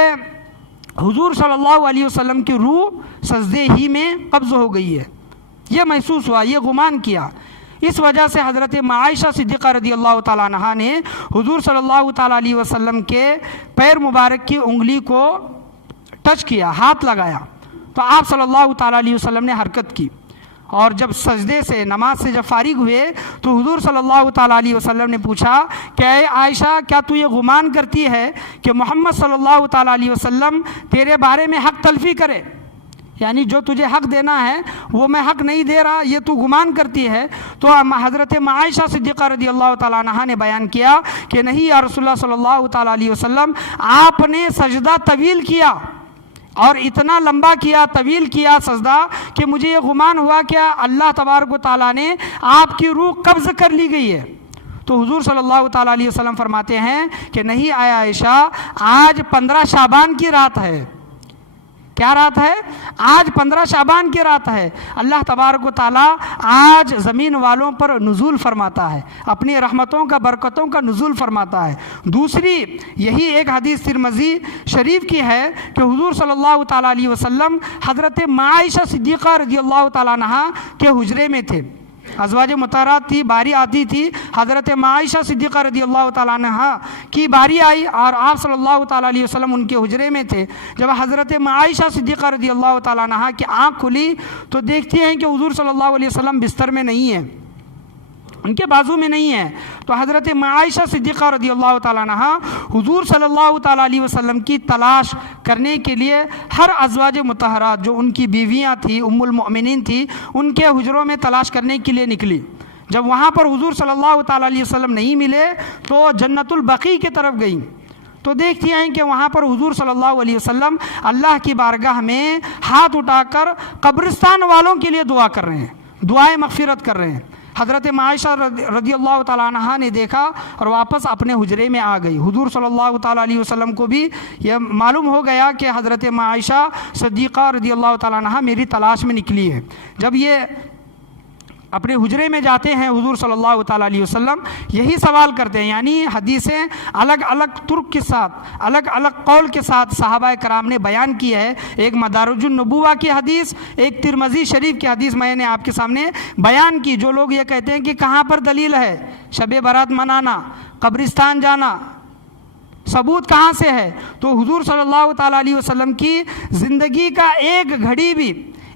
حضور صلی اللہ علیہ وسلم کی روح سجدے ہی میں قبض ہو گئی ہے۔ یہ محسوس ہوا، یہ گمان کیا۔ اس وجہ سے حضرت عائشہ صدیقہ رضی اللہ تعالیٰ عنہا نے حضور صلی اللہ تعالیٰ علیہ وسلم کے پیر مبارک کی انگلی کو ٹچ کیا، ہاتھ لگایا، تو آپ صلی اللہ تعالیٰ علیہ وسلم نے حرکت کی، اور جب سجدے سے نماز سے جب فارغ ہوئے تو حضور صلی اللہ تعالیٰ علیہ وسلم نے پوچھا کہ اے عائشہ، کیا تو یہ گمان کرتی ہے کہ محمد صلی اللہ تعالیٰ علیہ وسلم تیرے بارے میں حق تلفی کرے؟ یعنی جو تجھے حق دینا ہے وہ میں حق نہیں دے رہا، یہ تو گمان کرتی ہے؟ تو حضرت عائشہ صدیقہ رضی اللہ تعالیٰ عنہا نے بیان کیا کہ نہیں یا رسول اللہ صلی اللہ تعالیٰ علیہ وسلم، آپ نے سجدہ طویل کیا اور اتنا لمبا کیا، طویل کیا سجدہ کہ مجھے یہ گمان ہوا کہ اللہ تبارک و تعالیٰ نے آپ کی روح قبض کر لی گئی ہے۔ تو حضور صلی اللہ تعالیٰ علیہ وسلم فرماتے ہیں کہ نہیں اے عائشہ، آج 15 شعبان کی رات ہے۔ کیا رات ہے؟ آج 15 شعبان کی رات ہے۔ اللہ تبارک و تعالیٰ آج زمین والوں پر نزول فرماتا ہے، اپنی رحمتوں کا، برکتوں کا نزول فرماتا ہے۔ دوسری یہی ایک حدیث ترمذی شریف کی ہے کہ حضور صلی اللہ تعالیٰ علیہ وسلم حضرت عائشہ صدیقہ رضی اللہ تعالیٰ عنہا کے حجرے میں تھے، ازواج مطہرات تھی، باری آتی تھی، حضرت عائشہ صدیقہ رضی اللہ تعالیٰ عنہا کی باری آئی اور آپ صلی اللہ تعالیٰ علیہ وسلم ان کے حجرے میں تھے۔ جب حضرت عائشہ صدیقہ رضی اللہ تعالیٰ عنہا کی آنکھ کھلی تو دیکھتی ہیں کہ حضور صلی اللہ علیہ وسلم بستر میں نہیں ہیں، ان کے بازو میں نہیں ہے۔ تو حضرت عائشہ صدیقہ رضی اللہ تعالیٰ عنہا حضور صلی اللہ تعالیٰ علیہ وسلم کی تلاش کرنے کے لیے ہر ازواج مطہرات جو ان کی بیویاں تھیں، ام المؤمنین تھی، ان کے حجروں میں تلاش کرنے کے لیے نکلی۔ جب وہاں پر حضور صلی اللہ تعالیٰ علیہ وسلم نہیں ملے تو جنت البقیع کی طرف گئیں، تو دیکھتی ہیں کہ وہاں پر حضور صلی اللہ علیہ وسلم اللہ کی بارگاہ میں ہاتھ اٹھا کر قبرستان والوں کے لیے دعا کر رہے ہیں، دعائیں مغفرت کر رہے ہیں۔ حضرت عائشہ رضی اللہ تعالیٰ عنہا نے دیکھا اور واپس اپنے حجرے میں آ گئی۔ حضور صلی اللہ تعالیٰ علیہ وسلم کو بھی یہ معلوم ہو گیا کہ حضرت عائشہ صدیقہ رضی اللہ تعالیٰ عنہا میری تلاش میں نکلی ہے۔ جب یہ اپنے حجرے میں جاتے ہیں حضور صلی اللہ تعالیٰ علیہ وسلم یہی سوال کرتے ہیں، یعنی حدیثیں الگ الگ ترک کے ساتھ، الگ الگ قول کے ساتھ صحابہ کرام نے بیان کی ہے۔ ایک مدارج النبوہ کی حدیث، ایک ترمذی شریف کی حدیث میں نے آپ کے سامنے بیان کی۔ جو لوگ یہ کہتے ہیں کہ کہاں پر دلیل ہے شب برات منانا، قبرستان جانا، ثبوت کہاں سے ہے؟ تو حضور صلی اللہ تعالیٰ علیہ وسلم کی زندگی کا ایک گھڑی بھی،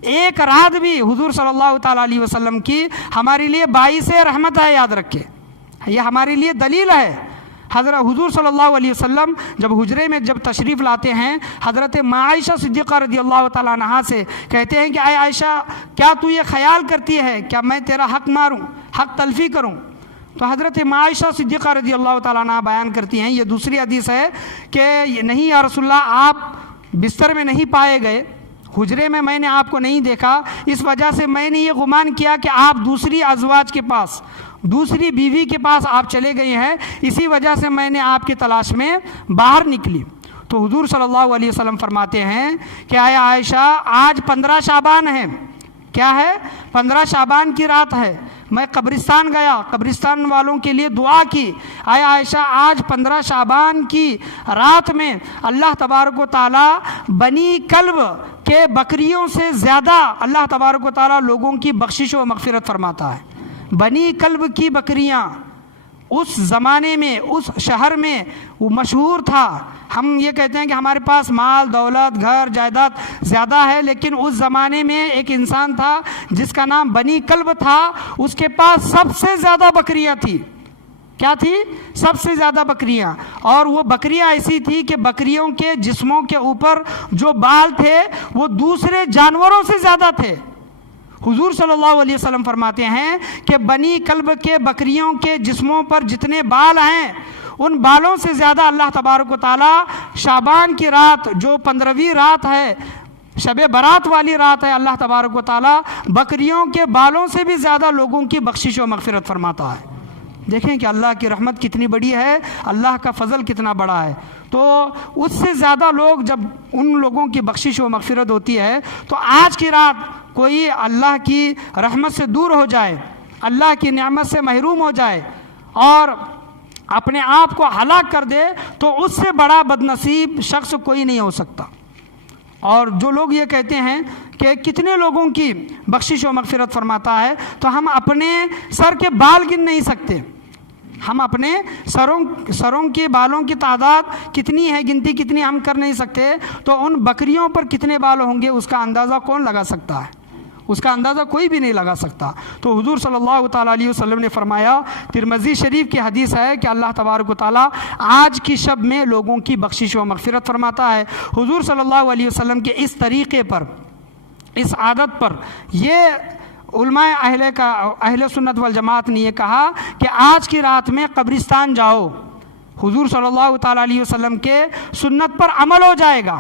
ایک رات بھی حضور صلی اللہ تعالیٰ علیہ وسلم کی ہمارے لیے باعث رحمت ہے، یاد رکھے، یہ ہمارے لیے دلیل ہے۔ حضرت حضور صلی اللہ علیہ وسلم جب حجرے میں جب تشریف لاتے ہیں، حضرت عائشہ صدیقہ رضی اللہ تعالیٰ عنہا سے کہتے ہیں کہ اے عائشہ، کیا تو یہ خیال کرتی ہے کیا میں تیرا حق ماروں، حق تلفی کروں؟ تو حضرت عائشہ صدیقہ رضی اللہ تعالیٰ عنہا بیان کرتی ہیں، یہ دوسری حدیث ہے کہ نہیں یا رسول اللہ، آپ بستر میں نہیں پائے گئے، حجرے میں نے آپ کو نہیں دیکھا، اس وجہ سے میں نے یہ گمان کیا کہ آپ دوسری ازواج کے پاس، دوسری بیوی کے پاس آپ چلے گئے ہیں، اسی وجہ سے میں نے آپ کی تلاش میں باہر نکلی۔ تو حضور صلی اللہ علیہ وسلم فرماتے ہیں کہ اے عائشہ، آج 15 شعبان ہے۔ کیا ہے؟ 15 شعبان کی رات ہے۔ میں قبرستان گیا، قبرستان والوں کے لیے دعا کی۔ اے عائشہ، آج 15 شعبان کی رات میں اللہ تبارک و تعالیٰ بنی کلب کے بکریوں سے زیادہ اللہ تبارک و تعالیٰ لوگوں کی بخشش و مغفرت فرماتا ہے۔ بنی کلب کی بکریاں اس زمانے میں، اس شہر میں وہ مشہور تھا۔ ہم یہ کہتے ہیں کہ ہمارے پاس مال دولت گھر جائیداد زیادہ ہے، لیکن اس زمانے میں ایک انسان تھا جس کا نام بنی کلب تھا، اس کے پاس سب سے زیادہ بکریاں تھی۔ کیا تھی؟ سب سے زیادہ بکریاں، اور وہ بکریاں ایسی تھی کہ بکریوں کے جسموں کے اوپر جو بال تھے وہ دوسرے جانوروں سے زیادہ تھے۔ حضور صلی اللہ علیہ وسلم فرماتے ہیں کہ بنی کلب کے بکریوں کے جسموں پر جتنے بال ہیں ان بالوں سے زیادہ اللہ تبارک و تعالیٰ شعبان کی رات جو 15ویں رات ہے، شب برات والی رات ہے، اللہ تبارک و تعالیٰ بکریوں کے بالوں سے بھی زیادہ لوگوں کی بخشش و مغفرت فرماتا ہے۔ دیکھیں کہ اللہ کی رحمت کتنی بڑی ہے، اللہ کا فضل کتنا بڑا ہے۔ تو اس سے زیادہ لوگ جب ان لوگوں کی بخشش و مغفرت ہوتی ہے، تو آج کی رات کوئی اللہ کی رحمت سے دور ہو جائے، اللہ کی نعمت سے محروم ہو جائے اور اپنے آپ کو ہلاک کر دے، تو اس سے بڑا بد نصیب شخص کوئی نہیں ہو سکتا۔ اور جو لوگ یہ کہتے ہیں کہ کتنے لوگوں کی بخشش و مغفرت فرماتا ہے، تو ہم اپنے سر کے بال گن نہیں سکتے، ہم اپنے سروں کے بالوں کی تعداد کتنی ہے، گنتی کتنی ہم کر نہیں سکتے، تو ان بکریوں پر کتنے بال ہوں گے اس کا اندازہ کون لگا سکتا ہے؟ اس کا اندازہ کوئی بھی نہیں لگا سکتا۔ تو حضور صلی اللہ تعالیٰ علیہ وسلم نے فرمایا، ترمذی شریف کی حدیث ہے کہ اللہ تبارک و تعالیٰ آج کی شب میں لوگوں کی بخشش و مغفرت فرماتا ہے۔ حضور صلی اللہ علیہ وسلم کے اس طریقے پر، اس عادت پر، یہ علماء اہل سنت والجماعت نے یہ کہا کہ آج کی رات میں قبرستان جاؤ، حضور صلی اللہ تعالیٰ علیہ وسلم کے سنت پر عمل ہو جائے گا۔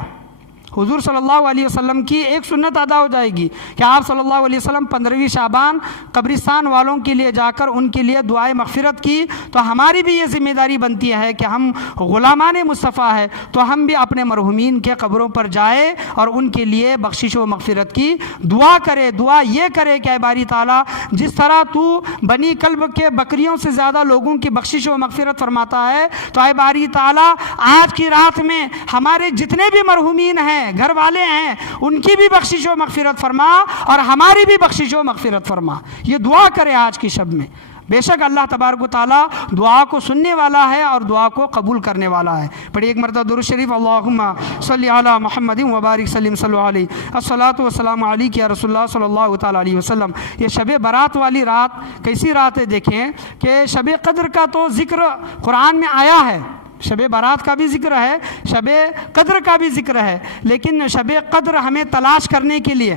حضور صلی اللہ علیہ وسلم کی ایک سنت ادا ہو جائے گی کہ آپ صلی اللہ علیہ وسلم 15ویں شعبان قبرستان والوں کے لیے جا کر ان کے لیے دعائے مغفرت کی۔ تو ہماری بھی یہ ذمہ داری بنتی ہے کہ ہم غلامان مصطفیٰ ہے، تو ہم بھی اپنے مرحومین کے قبروں پر جائے اور ان کے لیے بخشش و مغفرت کی دعا کرے۔ دعا یہ کرے کہ اے باری تعالیٰ، جس طرح تو بنی کلب کے بکریوں سے زیادہ لوگوں کی بخشش و مغفرت فرماتا ہے، تو اے باری تعالیٰ آج کی رات میں ہمارے جتنے بھی مرحومین ہیں، گھر والے ہیں، ان کی بھی بخشش و مغفرت فرما اور ہماری بھی بخشش و مغفرت فرما۔ یہ دعا کرے آج کی شب میں۔ بے شک اللہ تبارک و تعالیٰ دعا کو سننے والا ہے اور دعا کو قبول کرنے والا ہے۔ پڑھی ایک مرتبہ درود شریف، اللہم صلی علی محمد وبارک سلم صلی علیہ، الصلاۃ والسلام علیک یا رسول اللہ صلی اللہ تعالیٰ علیہ وسلم۔ یہ شب برات والی رات کیسی رات ہے؟ دیکھیں کہ شب قدر کا تو ذکر قرآن میں آیا ہے، شب برات کا بھی ذکر ہے، شب قدر کا بھی ذکر ہے، لیکن شب قدر ہمیں تلاش کرنے کے لیے،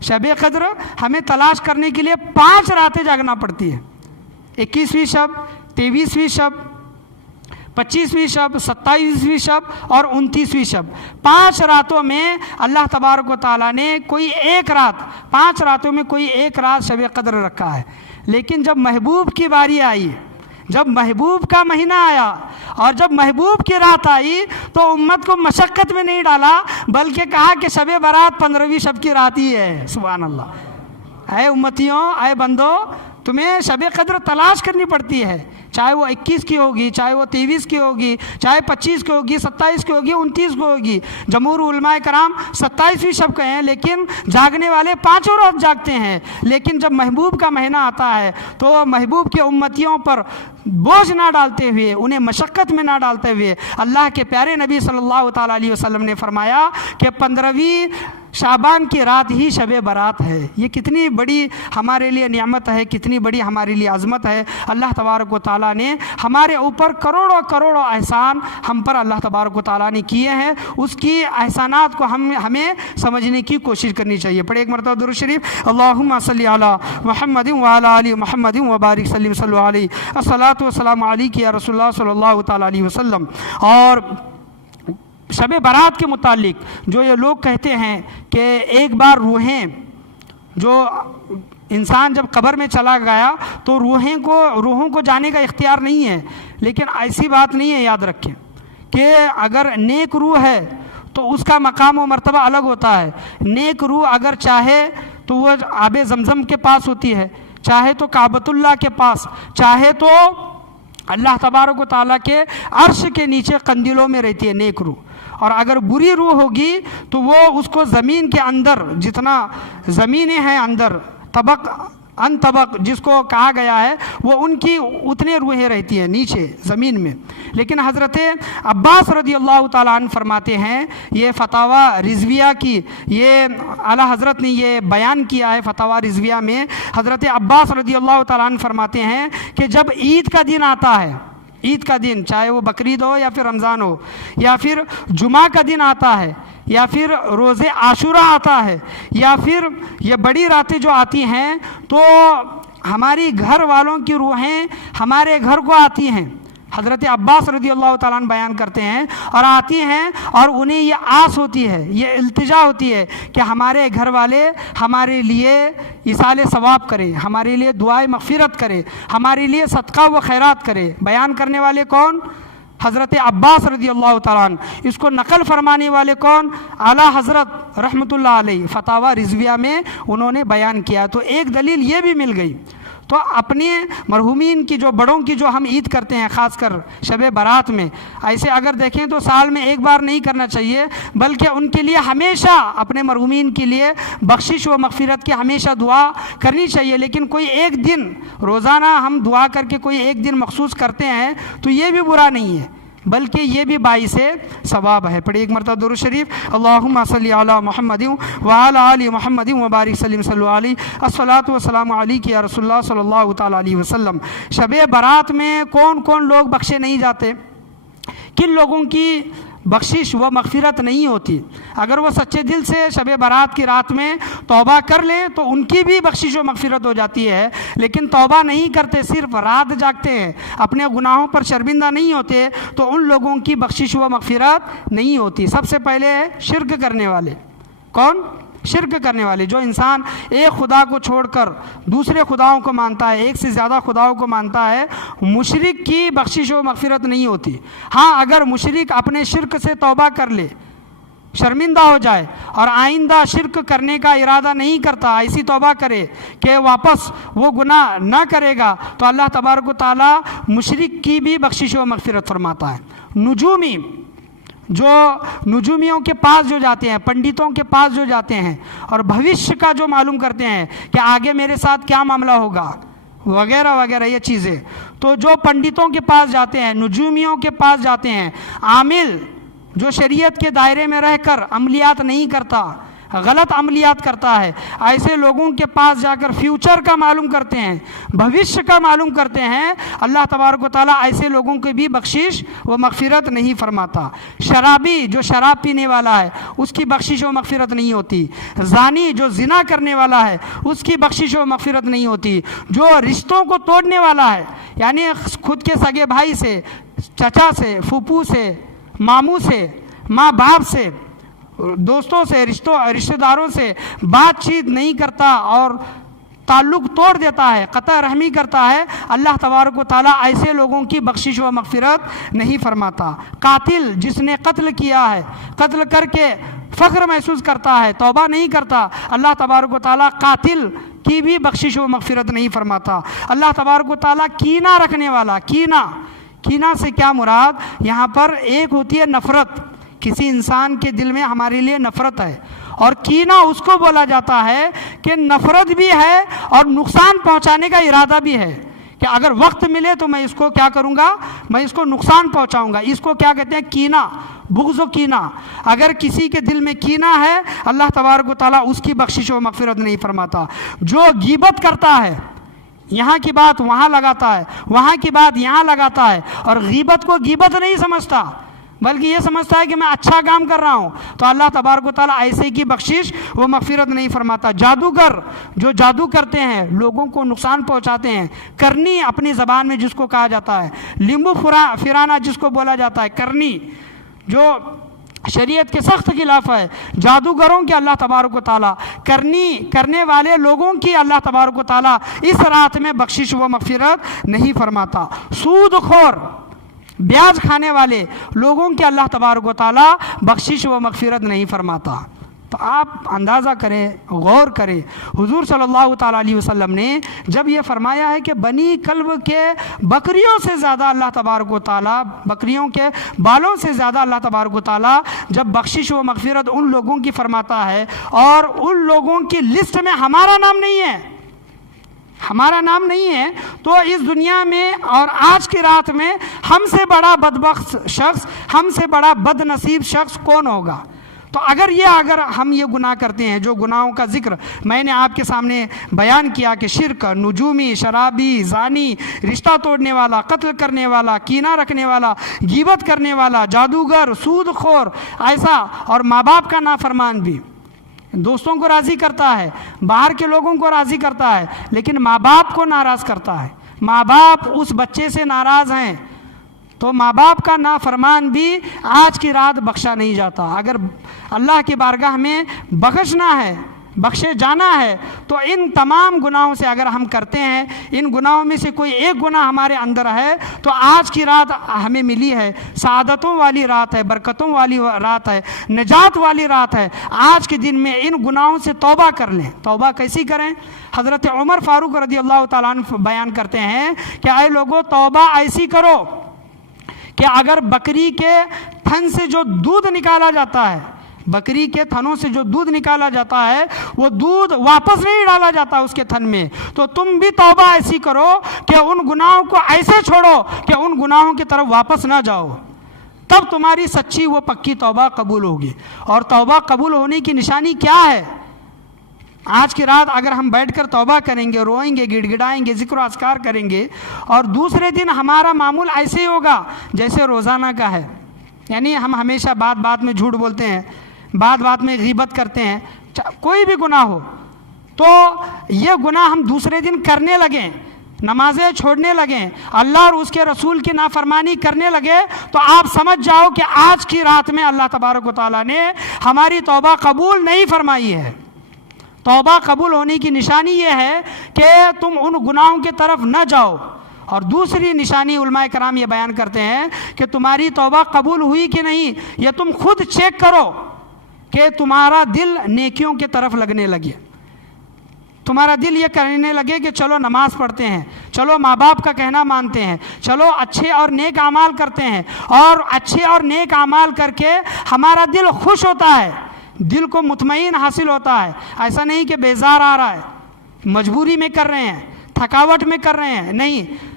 شب قدر ہمیں تلاش کرنے کے لیے 5 راتیں جاگنا پڑتی ہے۔ 21ویں شب، 23ویں شب، 25ویں شب، 27ویں شب اور 29ویں شب۔ 5 راتوں میں اللہ تبارک و تعالیٰ نے کوئی ایک رات، 5 راتوں میں کوئی ایک رات شب قدر رکھا ہے۔ لیکن جب محبوب کی باری آئی، جب محبوب کا مہینہ آیا اور جب محبوب کی رات آئی، تو امت کو مشقت میں نہیں ڈالا، بلکہ کہا کہ شب برات 15ویں شب کی رات ہی ہے۔ سبحان اللہ۔ اے امتیوں، اے بندو، تمہیں شب قدر تلاش کرنی پڑتی ہے، چاہے وہ 21 کی ہوگی، چاہے وہ 23 کی ہوگی، چاہے 25 کی ہوگی، 27 کی ہوگی، 29 کی ہوگی۔ جمہور علماء کرام 27ویں شب کے ہیں، لیکن جاگنے والے 5 روز جاگتے ہیں۔ لیکن جب محبوب کا مہینہ آتا ہے تو محبوب کے امتیوں پر بوجھ نہ ڈالتے ہوئے، انہیں مشقت میں نہ ڈالتے ہوئے، اللہ کے پیارے نبی صلی اللہ تعالیٰ علیہ وسلم نے فرمایا کہ 15ویں شعبان کی رات ہی شب برات ہے۔ یہ کتنی بڑی ہمارے لیے نعمت ہے، کتنی بڑی ہمارے لیے عظمت ہے۔ اللہ تبارک و تعالیٰ نے ہمارے اوپر کروڑوں کروڑوں احسان ہم پر اللہ تبارک و تعالیٰ نے کیے ہیں، اس کی احسانات کو ہمیں سمجھنے کی کوشش کرنی چاہیے۔ پڑھے ایک مرتبہ درود شریف، اللہم صلی علی محمد وعلی آل محمد وبارک سلم صلی علیہ، الصلاۃ والسلام علیک یا رسول اللہ صلی اللہ تعالیٰ علیہ وسلم۔ اور شب برات کے متعلق جو یہ لوگ کہتے ہیں کہ ایک بار روحیں، جو انسان جب قبر میں چلا گیا تو روحوں کو جانے کا اختیار نہیں ہے، لیکن ایسی بات نہیں ہے، یاد رکھیں کہ اگر نیک روح ہے تو اس کا مقام و مرتبہ الگ ہوتا ہے۔ نیک روح اگر چاہے تو وہ آب زمزم کے پاس ہوتی ہے، چاہے تو کعبۃ اللہ کے پاس، چاہے تو اللہ تبارک و تعالیٰ کے عرش کے نیچے قندیلوں میں رہتی ہے نیک روح۔ اور اگر بری روح ہوگی تو وہ اس کو زمین کے اندر، جتنا زمینیں ہیں اندر، طبق ان طبق جس کو کہا گیا ہے، وہ ان کی اتنے روحیں رہتی ہیں نیچے زمین میں۔ لیکن حضرت عباس رضی اللہ تعالیٰ عنہ فرماتے ہیں، یہ فتاوی رضویہ کی، یہ اعلیٰ حضرت نے یہ بیان کیا ہے فتاوی رضویہ میں، حضرت عباس رضی اللہ تعالیٰ عنہ فرماتے ہیں کہ جب عید کا دن آتا ہے، عید کا دن چاہے وہ بقرعید ہو یا پھر رمضان ہو، یا پھر جمعہ کا دن آتا ہے، یا پھر روز عاشورہ آتا ہے، یا پھر یہ بڑی راتیں جو آتی ہیں، تو ہماری گھر والوں کی روحیں ہمارے گھر کو آتی ہیں، حضرت عباس رضی اللہ تعالیٰ عنہ بیان کرتے ہیں، اور آتی ہیں اور انہیں یہ آس ہوتی ہے، یہ التجا ہوتی ہے کہ ہمارے گھر والے ہمارے لیے ایصال ثواب کرے، ہمارے لیے دعائے مغفرت کرے، ہمارے لیے صدقہ و خیرات کرے۔ بیان کرنے والے کون؟ حضرت عباس رضی اللہ تعالیٰ عنہ۔ اس کو نقل فرمانے والے کون؟ اعلیٰ حضرت رحمۃ اللہ علیہ، فتاویٰ رضویہ میں انہوں نے بیان کیا۔ تو ایک دلیل یہ بھی مل گئی۔ تو اپنے مرحومین کی جو بڑوں کی جو ہم عید کرتے ہیں، خاص کر شب برات میں، ایسے اگر دیکھیں تو سال میں ایک بار نہیں کرنا چاہیے، بلکہ ان کے لیے ہمیشہ اپنے مرحومین کے لیے بخشش و مغفرت کی ہمیشہ دعا کرنی چاہیے۔ لیکن کوئی ایک دن روزانہ ہم دعا کر کے کوئی ایک دن مخصوص کرتے ہیں تو یہ بھی برا نہیں ہے، بلکہ یہ بھی باعث ثواب ہے۔ پڑھیے ایک مرتبہ درود شریف، اللہم صلی علی محمد وعلی آل محمد وبارک سلم صلی علیہ، الصلاۃ والسلام علیک یا رسول اللہ صلی اللہ تعالیٰ علیہ وسلم۔ شب برات میں کون کون لوگ بخشے نہیں جاتے؟ کن لوگوں کی بخشش و مغفرت نہیں ہوتی؟ اگر وہ سچے دل سے شب برات کی رات میں توبہ کر لیں تو ان کی بھی بخشش و مغفرت ہو جاتی ہے، لیکن توبہ نہیں کرتے، صرف رات جاگتے ہیں، اپنے گناہوں پر شرمندہ نہیں ہوتے، تو ان لوگوں کی بخشش و مغفرت نہیں ہوتی۔ سب سے پہلے ہے شرک کرنے والے۔ کون؟ شرک کرنے والے، جو انسان ایک خدا کو چھوڑ کر دوسرے خداؤں کو مانتا ہے، ایک سے زیادہ خداؤں کو مانتا ہے، مشرک کی بخشش و مغفرت نہیں ہوتی۔ ہاں اگر مشرک اپنے شرک سے توبہ کر لے، شرمندہ ہو جائے اور آئندہ شرک کرنے کا ارادہ نہیں کرتا، ایسی توبہ کرے کہ واپس وہ گناہ نہ کرے گا، تو اللہ تبارک و تعالیٰ مشرک کی بھی بخشش و مغفرت فرماتا ہے۔ نجومی، جو نجومیوں کے پاس جو جاتے ہیں، پنڈتوں کے پاس جو جاتے ہیں اور بھوشیہ کا جو معلوم کرتے ہیں کہ آگے میرے ساتھ کیا معاملہ ہوگا وغیرہ وغیرہ یہ چیزیں، تو جو پنڈتوں کے پاس جاتے ہیں، نجومیوں کے پاس جاتے ہیں، عامل جو شریعت کے دائرے میں رہ کر عملیات نہیں کرتا، غلط عملیات کرتا ہے، ایسے لوگوں کے پاس جا کر فیوچر کا معلوم کرتے ہیں، بھوشیہ کا معلوم کرتے ہیں، اللہ تبارک و تعالیٰ ایسے لوگوں کی بھی بخشش و مغفرت نہیں فرماتا۔ شرابی، جو شراب پینے والا ہے، اس کی بخشش و مغفرت نہیں ہوتی۔ زانی، جو زنا کرنے والا ہے، اس کی بخشش و مغفرت نہیں ہوتی۔ جو رشتوں کو توڑنے والا ہے، یعنی خود کے سگے بھائی سے، چچا سے، پھوپھو سے، ماموں سے، ماں باپ سے، دوستوں سے، رشتہ داروں سے بات چیت نہیں کرتا اور تعلق توڑ دیتا ہے، قطع رحمی کرتا ہے، اللہ تبارک و تعالیٰ ایسے لوگوں کی بخشش و مغفرت نہیں فرماتا۔ قاتل، جس نے قتل کیا ہے، قتل کر کے فخر محسوس کرتا ہے، توبہ نہیں کرتا، اللہ تبارک و تعالیٰ قاتل کی بھی بخشش و مغفرت نہیں فرماتا۔ اللہ تبارک و تعالیٰ کینہ رکھنے والا، کینہ سے کیا مراد؟ یہاں پر ایک ہوتی ہے نفرت، کسی انسان کے دل میں ہمارے لیے نفرت ہے، اور کینہ اس کو بولا جاتا ہے کہ نفرت بھی ہے اور نقصان پہنچانے کا ارادہ بھی ہے، کہ اگر وقت ملے تو میں اس کو کیا کروں گا، میں اس کو نقصان پہنچاؤں گا۔ اس کو کیا کہتے ہیں؟ کینہ، بغض و کینہ۔ اگر کسی کے دل میں کینہ ہے، اللہ تبارک و تعالیٰ اس کی بخشش و مغفرت نہیں فرماتا۔ جو غیبت کرتا ہے، یہاں کی بات وہاں لگاتا ہے، وہاں کی بات یہاں لگاتا ہے، اور غیبت کو غیبت نہیں سمجھتا، بلکہ یہ سمجھتا ہے کہ میں اچھا کام کر رہا ہوں، تو اللہ تبارک و تعالیٰ ایسے کی بخشش و مغفرت نہیں فرماتا۔ جادوگر، جو جادو کرتے ہیں، لوگوں کو نقصان پہنچاتے ہیں، کرنی اپنی زبان میں جس کو کہا جاتا ہے، لیمبو فرانا جس کو بولا جاتا ہے، کرنی، جو شریعت کے سخت خلاف ہے، جادوگروں کے اللہ تبارک و تعالیٰ، کرنے والے لوگوں کی اللہ تبارک و تعالیٰ اس رات میں بخشش و مغفرت نہیں فرماتا۔ سود خور، بیاج کھانے والے لوگوں کے اللہ تبارک و تعالیٰ بخشش و مغفرت نہیں فرماتا۔ تو آپ اندازہ کریں، غور کریں، حضور صلی اللہ تعالیٰ علیہ وسلم نے جب یہ فرمایا ہے کہ بنی کلب کے بکریوں سے زیادہ اللہ تبارک و تعالیٰ، بکریوں کے بالوں سے زیادہ اللہ تبارک و تعالیٰ جب بخشش و مغفرت ان لوگوں کی فرماتا ہے، اور ان لوگوں کی لسٹ میں ہمارا نام نہیں ہے، ہمارا نام نہیں ہے، تو اس دنیا میں اور آج کی رات میں ہم سے بڑا بدبخت شخص، ہم سے بڑا بد نصیب شخص کون ہوگا؟ تو اگر ہم یہ گناہ کرتے ہیں، جو گناہوں کا ذکر میں نے آپ کے سامنے بیان کیا کہ شرک، نجومی، شرابی، زانی، رشتہ توڑنے والا، قتل کرنے والا، کینہ رکھنے والا، غیبت کرنے والا، جادوگر، سود خور، ایسا، اور ماں باپ کا نافرمان بھی، دوستوں کو راضی کرتا ہے، باہر کے لوگوں کو راضی کرتا ہے، لیکن ماں باپ کو ناراض کرتا ہے، ماں باپ اس بچے سے ناراض ہیں، تو ماں باپ کا نافرمان بھی آج کی رات بخشا نہیں جاتا۔ اگر اللہ کی بارگاہ میں بخشنا ہے، بخشے جانا ہے، تو ان تمام گناہوں سے اگر ہم کرتے ہیں، ان گناہوں میں سے کوئی ایک گناہ ہمارے اندر ہے، تو آج کی رات ہمیں ملی ہے، سعادتوں والی رات ہے، برکتوں والی رات ہے، نجات والی رات ہے۔ آج کے دن میں ان گناہوں سے توبہ کر لیں۔ توبہ کیسی کریں؟ حضرت عمر فاروق رضی اللہ تعالیٰ عنہ بیان کرتے ہیں کہ اے لوگوں، توبہ ایسی کرو کہ اگر بکری کے تھن سے جو دودھ نکالا جاتا ہے، بکری کے تھنوں سے جو دودھ نکالا جاتا ہے، وہ دودھ واپس نہیں ڈالا جاتا اس کے تھن میں، تو تم بھی توبہ ایسی کرو کہ ان گناہوں کو ایسے چھوڑو کہ ان گناہوں کی طرف واپس نہ جاؤ، تب تمہاری سچی وہ پکی توبہ قبول ہوگی۔ اور توبہ قبول ہونے کی نشانی کیا ہے؟ آج کی رات اگر ہم بیٹھ کر توبہ کریں گے، روئیں گے، گڑ گڑائیں گے، ذکر و اذکار کریں گے، اور دوسرے دن ہمارا معمول ایسے ہی ہوگا جیسے روزانہ کا ہے، یعنی ہم ہمیشہ بات بات میں جھوٹ بولتے ہیں، بات بات میں غیبت کرتے ہیں، کوئی بھی گناہ ہو، تو یہ گناہ ہم دوسرے دن کرنے لگیں، نمازیں چھوڑنے لگیں، اللہ اور اس کے رسول کی نافرمانی کرنے لگے، تو آپ سمجھ جاؤ کہ آج کی رات میں اللہ تبارک و تعالیٰ نے ہماری توبہ قبول نہیں فرمائی ہے۔ توبہ قبول ہونے کی نشانی یہ ہے کہ تم ان گناہوں کی طرف نہ جاؤ۔ اور دوسری نشانی علماء کرام یہ بیان کرتے ہیں کہ تمہاری توبہ قبول ہوئی کہ نہیں، یہ تم خود چیک کرو کہ تمہارا دل نیکیوں کی طرف لگنے لگے، تمہارا دل یہ کہنے لگے کہ چلو نماز پڑھتے ہیں، چلو ماں باپ کا کہنا مانتے ہیں، چلو اچھے اور نیک اعمال کرتے ہیں، اور اچھے اور نیک اعمال کر کے ہمارا دل خوش ہوتا ہے، دل کو مطمئن حاصل ہوتا ہے۔ ایسا نہیں کہ بیزار آ رہا ہے، مجبوری میں کر رہے ہیں، تھکاوٹ میں کر رہے ہیں، نہیں،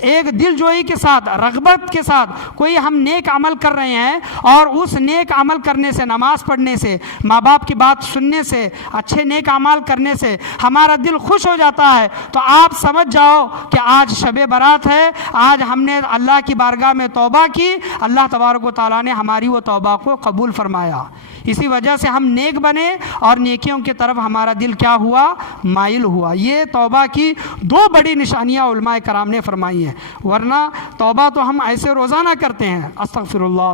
ایک دل جوئی کے ساتھ، رغبت کے ساتھ کوئی ہم نیک عمل کر رہے ہیں، اور اس نیک عمل کرنے سے، نماز پڑھنے سے، ماں باپ کی بات سننے سے، اچھے نیک اعمال کرنے سے ہمارا دل خوش ہو جاتا ہے، تو آپ سمجھ جاؤ کہ آج شب برات ہے، آج ہم نے اللہ کی بارگاہ میں توبہ کی، اللہ تبارک و تعالیٰ نے ہماری وہ توبہ کو قبول فرمایا۔ اسی وجہ سے ہم نیک بنے اور نیکیوں کی طرف ہمارا دل کیا ہوا؟ مائل ہوا۔ یہ توبہ کی دو بڑی نشانیاں علماء کرام نے فرمائی ہیں، ورنہ توبہ تو ہم ایسے روزانہ کرتے ہیں، استغفر اللہ،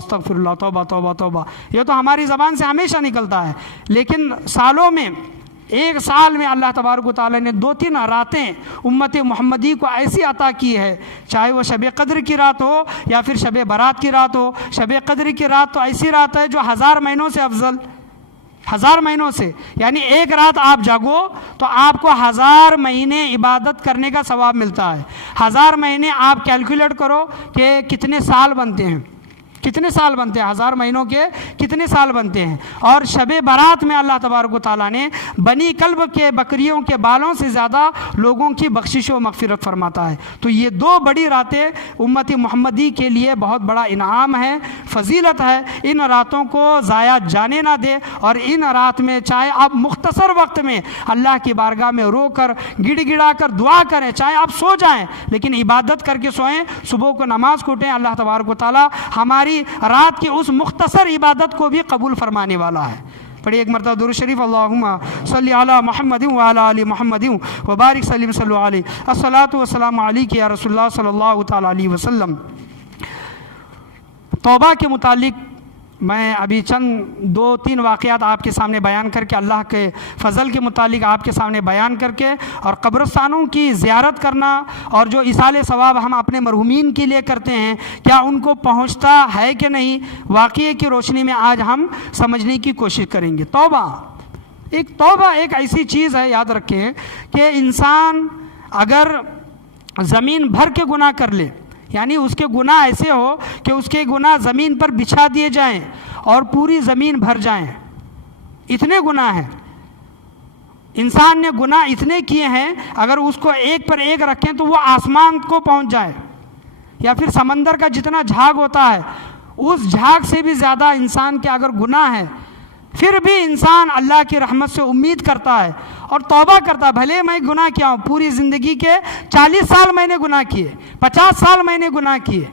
توبہ توبہ توبہ، یہ تو ہماری زبان سے ہمیشہ نکلتا ہے، لیکن سالوں میں، ایک سال میں اللہ تبارک و تعالیٰ نے 2-3 راتیں امت محمدی کو ایسی عطا کی ہے، چاہے وہ شب قدر کی رات ہو یا پھر شب برات کی رات ہو۔ شب قدر کی رات تو ایسی رات ہے جو 1000 مہینوں سے افضل، 1000 مہینوں سے، یعنی ایک رات آپ جاگو تو آپ کو 1000 مہینے عبادت کرنے کا ثواب ملتا ہے۔ 1000 مہینے آپ کیلکولیٹ کرو کہ کتنے سال بنتے ہیں، کتنے سال بنتے ہیں، 1000 مہینوں کے کتنے سال بنتے ہیں۔ اور شب برات میں اللہ تبارک و تعالیٰ نے بنی کلب کے بکریوں کے بالوں سے زیادہ لوگوں کی بخشش و مغفرت فرماتا ہے۔ تو یہ 2 بڑی راتیں امت محمدی کے لیے بہت بڑا انعام ہے، فضیلت ہے۔ ان راتوں کو ضائع جانے نہ دے، اور ان رات میں چاہے آپ مختصر وقت میں اللہ کی بارگاہ میں رو کر، گڑ گڑا کر دعا کریں، چاہے آپ سو جائیں لیکن عبادت کر کے سوئیں، صبح کو نماز کو اٹھیں، اللہ تبارک و تعالیٰ ہماری رات کی اس مختصر عبادت کو بھی قبول فرمانے والا ہے۔ پڑھیے ایک مرتبہ درود شریف، اللہم صلی علی محمد وعلی آل محمد وبارک سلم صلی علیہ، الصلاۃ والسلام علیک یا رسول اللہ صلی اللہ تعالی علیہ وسلم۔ توبہ کے متعلق میں ابھی چند 2-3 واقعات آپ کے سامنے بیان کر کے، اللہ کے فضل کے متعلق آپ کے سامنے بیان کر کے، اور قبرستانوں کی زیارت کرنا اور جو ایصال ثواب ہم اپنے مرحومین کے لیے کرتے ہیں، کیا ان کو پہنچتا ہے کہ نہیں، واقعے کی روشنی میں آج ہم سمجھنے کی کوشش کریں گے۔ توبہ ایک ایسی چیز ہے، یاد رکھیں کہ انسان اگر زمین بھر کے گناہ کر لے، یعنی اس کے گناہ ایسے ہو کہ اس کے گناہ زمین پر بچھا دیے جائیں اور پوری زمین بھر جائیں، اتنے گناہ ہیں، انسان نے گناہ اتنے کیے ہیں، اگر اس کو ایک پر ایک رکھیں تو وہ آسمان کو پہنچ جائے، یا پھر سمندر کا جتنا جھاگ ہوتا ہے اس جھاگ سے بھی زیادہ انسان کے اگر گناہ ہیں، پھر بھی انسان اللہ کی رحمت سے امید کرتا ہے اور توبہ کرتا ہے، بھلے میں گناہ کیا ہوں، پوری زندگی کے 40 سال میں نے گناہ کیے، 50 سال میں نے گناہ کیے،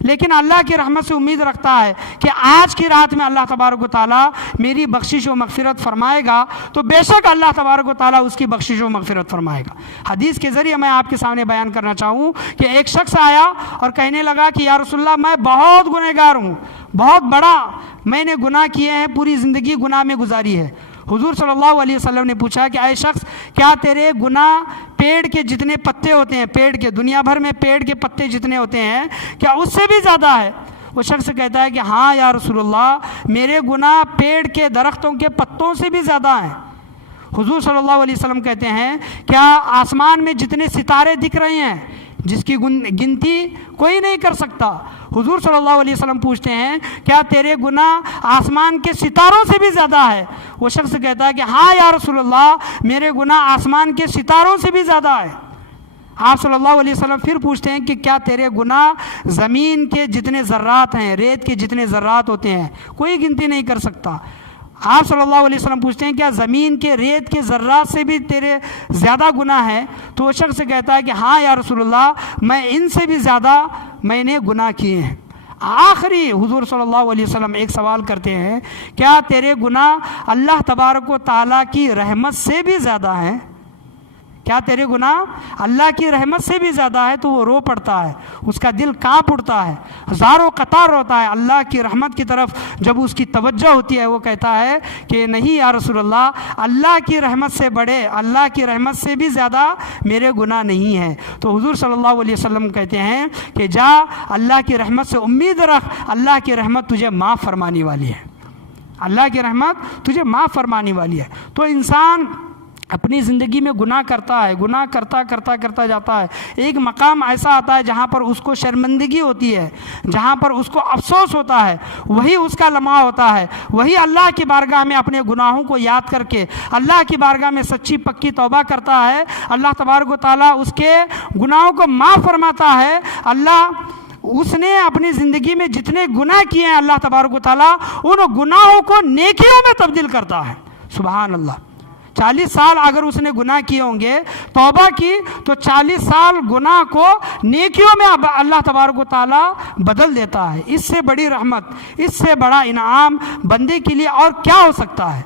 لیکن اللہ کی رحمت سے امید رکھتا ہے کہ آج کی رات میں اللہ تبارک و تعالیٰ میری بخشش و مغفرت فرمائے گا، تو بے شک اللہ تبارک و تعالیٰ اس کی بخشش و مغفرت فرمائے گا۔ حدیث کے ذریعے میں آپ کے سامنے بیان کرنا چاہوں کہ ایک شخص آیا اور کہنے لگا کہ یا رسول اللہ میں بہت گنہگار ہوں، بہت بڑا میں نے گناہ کیے ہیں، پوری زندگی گناہ میں گزاری ہے۔ حضور صلی اللہ علیہ وسلم نے پوچھا کہ اے شخص، کیا تیرے گناہ پیڑ کے جتنے پتے ہوتے ہیں، پیڑ کے دنیا بھر میں پیڑ کے پتے جتنے ہوتے ہیں، کیا اس سے بھی زیادہ ہے؟ وہ شخص کہتا ہے کہ ہاں یا رسول اللہ، میرے گناہ پیڑ کے درختوں کے پتوں سے بھی زیادہ ہیں۔ حضور صلی اللہ علیہ وسلم کہتے ہیں کیا آسمان میں جتنے ستارے دکھ رہے ہیں جس کی گنتی کوئی نہیں کر سکتا، حضور صلی اللہ علیہ وسلم پوچھتے ہیں کیا تیرے گناہ آسمان کے ستاروں سے بھی زیادہ ہے؟ وہ شخص کہتا ہے کہ ہاں یا رسول اللہ، میرے گناہ آسمان کے ستاروں سے بھی زیادہ ہے۔ آپ صلی اللہ علیہ وسلم پھر پوچھتے ہیں کہ کیا تیرے گناہ زمین کے جتنے ذرات ہیں، ریت کے جتنے ذرات ہوتے ہیں، کوئی گنتی نہیں کر سکتا۔ آپ صلی اللہ علیہ وسلم پوچھتے ہیں کیا زمین کے ریت کے ذرات سے بھی تیرے زیادہ گناہ ہے؟ تو وہ شخص کہتا ہے کہ ہاں یا رسول اللہ، میں ان سے بھی زیادہ میں نے گناہ کیے ہیں۔ آخری حضور صلی اللہ علیہ وسلم ایک سوال کرتے ہیں، کیا تیرے گناہ اللہ تبارک و تعالیٰ کی رحمت سے بھی زیادہ ہیں؟ کیا تیرے گناہ اللہ کی رحمت سے بھی زیادہ ہے؟ تو وہ رو پڑتا ہے، اس کا دل کانپ اٹھتا ہے، ہزاروں قطار روتا ہے۔ اللہ کی رحمت کی طرف جب اس کی توجہ ہوتی ہے، وہ کہتا ہے کہ نہیں یا رسول اللہ، اللہ کی رحمت سے بڑے، اللہ کی رحمت سے بھی زیادہ میرے گناہ نہیں ہیں۔ تو حضور صلی اللہ علیہ وسلم کہتے ہیں کہ جا اللہ کی رحمت سے امید رکھ، اللہ کی رحمت تجھے معاف فرمانے والی ہے، اللہ کی رحمت تجھے معاف فرمانے والی ہے۔ تو انسان اپنی زندگی میں گناہ کرتا ہے، گناہ کرتا جاتا ہے، ایک مقام ایسا آتا ہے جہاں پر اس کو شرمندگی ہوتی ہے، جہاں پر اس کو افسوس ہوتا ہے، وہی اس کا لمحہ ہوتا ہے، وہی اللہ کی بارگاہ میں اپنے گناہوں کو یاد کر کے اللہ کی بارگاہ میں سچی پکی توبہ کرتا ہے، اللہ تبارک و تعالیٰ اس کے گناہوں کو معاف فرماتا ہے۔ اللہ اس نے اپنی زندگی میں جتنے گناہ کیے ہیں، اللہ تبارک و تعالیٰ ان گناہوں کو نیکیوں میں تبدیل کرتا ہے۔ سبحان اللہ۔ 40 سال اگر اس نے گناہ کیے ہوں گے، توبہ کی، تو 40 سال گناہ کو نیکیوں میں اللہ تبارک و تعالیٰ بدل دیتا ہے۔ اس سے بڑی رحمت، اس سے بڑا انعام بندے کے لیے اور کیا ہو سکتا ہے؟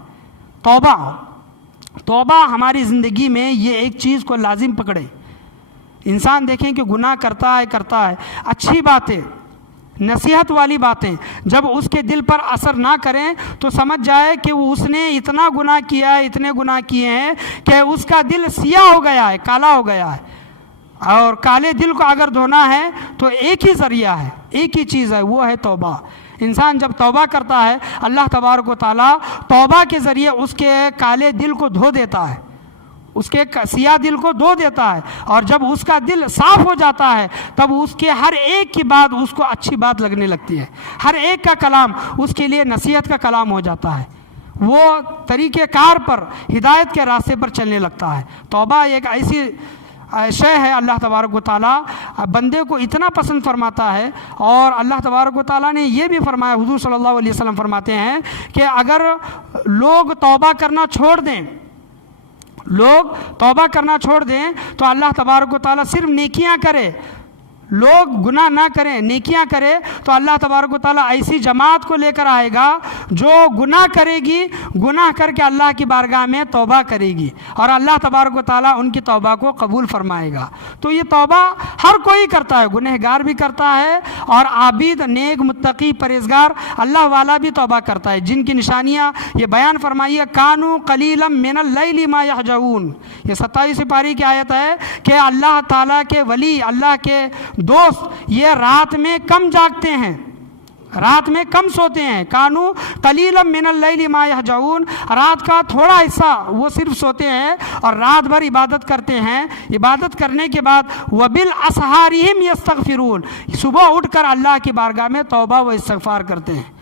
توبہ ہماری زندگی میں یہ ایک چیز کو لازم پکڑے۔ انسان دیکھیں کہ گناہ کرتا ہے، اچھی باتیں، نصیحت والی باتیں جب اس کے دل پر اثر نہ کریں تو سمجھ جائے کہ اس نے اتنا گناہ کیا ہے، اتنے گناہ کیے ہیں کہ اس کا دل سیاہ ہو گیا ہے، کالا ہو گیا ہے۔ اور کالے دل کو اگر دھونا ہے تو ایک ہی ذریعہ ہے، ایک ہی چیز ہے، وہ ہے توبہ۔ انسان جب توبہ کرتا ہے، اللہ تبارک و تعالیٰ توبہ کے ذریعے اس کے کالے دل کو دھو دیتا ہے، اس کے سیاہ دل کو دھو دیتا ہے، اور جب اس کا دل صاف ہو جاتا ہے تب اس کے ہر ایک کی بات اس کو اچھی بات لگنے لگتی ہے، ہر ایک کا کلام اس کے لیے نصیحت کا کلام ہو جاتا ہے، وہ طریقہ کار پر، ہدایت کے راستے پر چلنے لگتا ہے۔ توبہ ایک ایسی شے ہے، اللہ تبارک و تعالیٰ بندے کو اتنا پسند فرماتا ہے، اور اللہ تبارک و تعالیٰ نے یہ بھی فرمایا، حضور صلی اللہ علیہ وسلم فرماتے ہیں کہ اگر لوگ توبہ کرنا چھوڑ دیں تو اللہ تبارک و تعالیٰ صرف نیکیاں کرے، لوگ گناہ نہ کریں، نیکیاں کرے، تو اللہ تبارک و تعالیٰ ایسی جماعت کو لے کر آئے گا جو گناہ کرے گی، گناہ کر کے اللہ کی بارگاہ میں توبہ کرے گی، اور اللہ تبارک و تعالیٰ ان کی توبہ کو قبول فرمائے گا۔ تو یہ توبہ ہر کوئی کرتا ہے، گنہگار بھی کرتا ہے، اور عابد، نیک، متقی، پرہیزگار اللہ والا بھی توبہ کرتا ہے، جن کی نشانیاں یہ بیان فرمائیے، کانوا قلیلا من اللیل ما یہجعون۔ یہ 27 پاری کی آیت ہے کہ اللہ تعالیٰ کے ولی، اللہ کے دوست یہ رات میں کم جاگتے ہیں، رات میں کم سوتے ہیں۔ کانوا قلیلا من اللیل ما یہجعون، رات کا تھوڑا حصہ وہ صرف سوتے ہیں اور رات بھر عبادت کرتے ہیں، عبادت کرنے کے بعد وبالاسحار ہم یستغفرون، صبح اٹھ کر اللہ کی بارگاہ میں توبہ و استغفار کرتے ہیں۔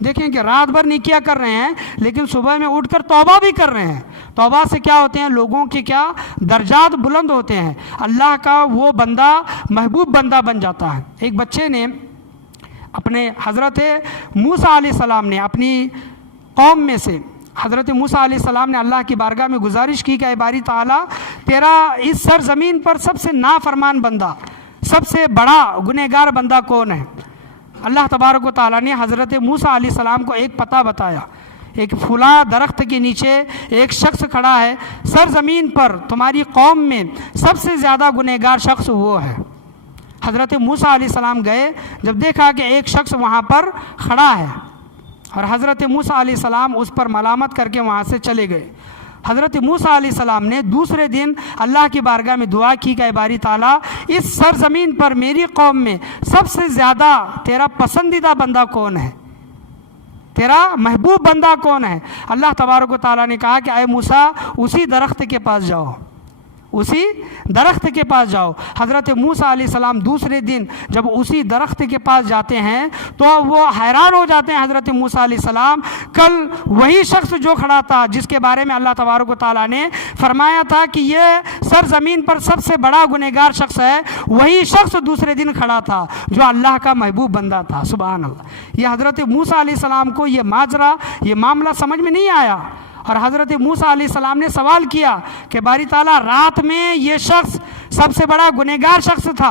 دیکھیں کہ رات بھر نیکیاں کر رہے ہیں لیکن صبح میں اٹھ کر توبہ بھی کر رہے ہیں۔ توبہ سے کیا ہوتے ہیں؟ لوگوں کے کیا درجات بلند ہوتے ہیں، اللہ کا وہ بندہ محبوب بندہ بن جاتا ہے۔ ایک بچے نے اپنے حضرت موسیٰ علیہ السلام نے اپنی قوم میں سے، حضرت موسیٰ علیہ السلام نے اللہ کی بارگاہ میں گزارش کی کہ اے باری تعالیٰ، تیرا اس سرزمین پر سب سے نافرمان بندہ، سب سے بڑا گنہگار بندہ کون ہے؟ اللہ تبارک و تعالیٰ نے حضرت موسیٰ علیہ السلام کو ایک پتہ بتایا، ایک فلاں درخت کے نیچے ایک شخص کھڑا ہے، سرزمین پر تمہاری قوم میں سب سے زیادہ گنہگار شخص وہ ہے۔ حضرت موسیٰ علیہ السلام گئے، جب دیکھا کہ ایک شخص وہاں پر کھڑا ہے، اور حضرت موسیٰ علیہ السلام اس پر ملامت کر کے وہاں سے چلے گئے۔ حضرت موسیٰ علیہ السلام نے دوسرے دن اللہ کی بارگاہ میں دعا کی کہ اے باری تعالیٰ، اس سرزمین پر میری قوم میں سب سے زیادہ تیرا پسندیدہ بندہ کون ہے، تیرا محبوب بندہ کون ہے؟ اللہ تبارک و تعالیٰ نے کہا کہ اے موسیٰ، اسی درخت کے پاس جاؤ، اسی درخت کے پاس جاؤ۔ حضرت موسیٰ علیہ السلام دوسرے دن جب اسی درخت کے پاس جاتے ہیں تو وہ حیران ہو جاتے ہیں۔ حضرت موسیٰ علیہ السلام، کل وہی شخص جو کھڑا تھا، جس کے بارے میں اللہ تبارک و تعالیٰ نے فرمایا تھا کہ یہ سرزمین پر سب سے بڑا گنہگار شخص ہے، وہی شخص دوسرے دن کھڑا تھا جو اللہ کا محبوب بندہ تھا۔ سبحان اللہ۔ یہ حضرت موسیٰ علیہ السلام کو یہ ماجرا، یہ معاملہ سمجھ میں نہیں آیا، اور حضرت موسیٰ علیہ السلام نے سوال کیا کہ باری تعالیٰ، رات میں یہ شخص سب سے بڑا گنہگار شخص تھا،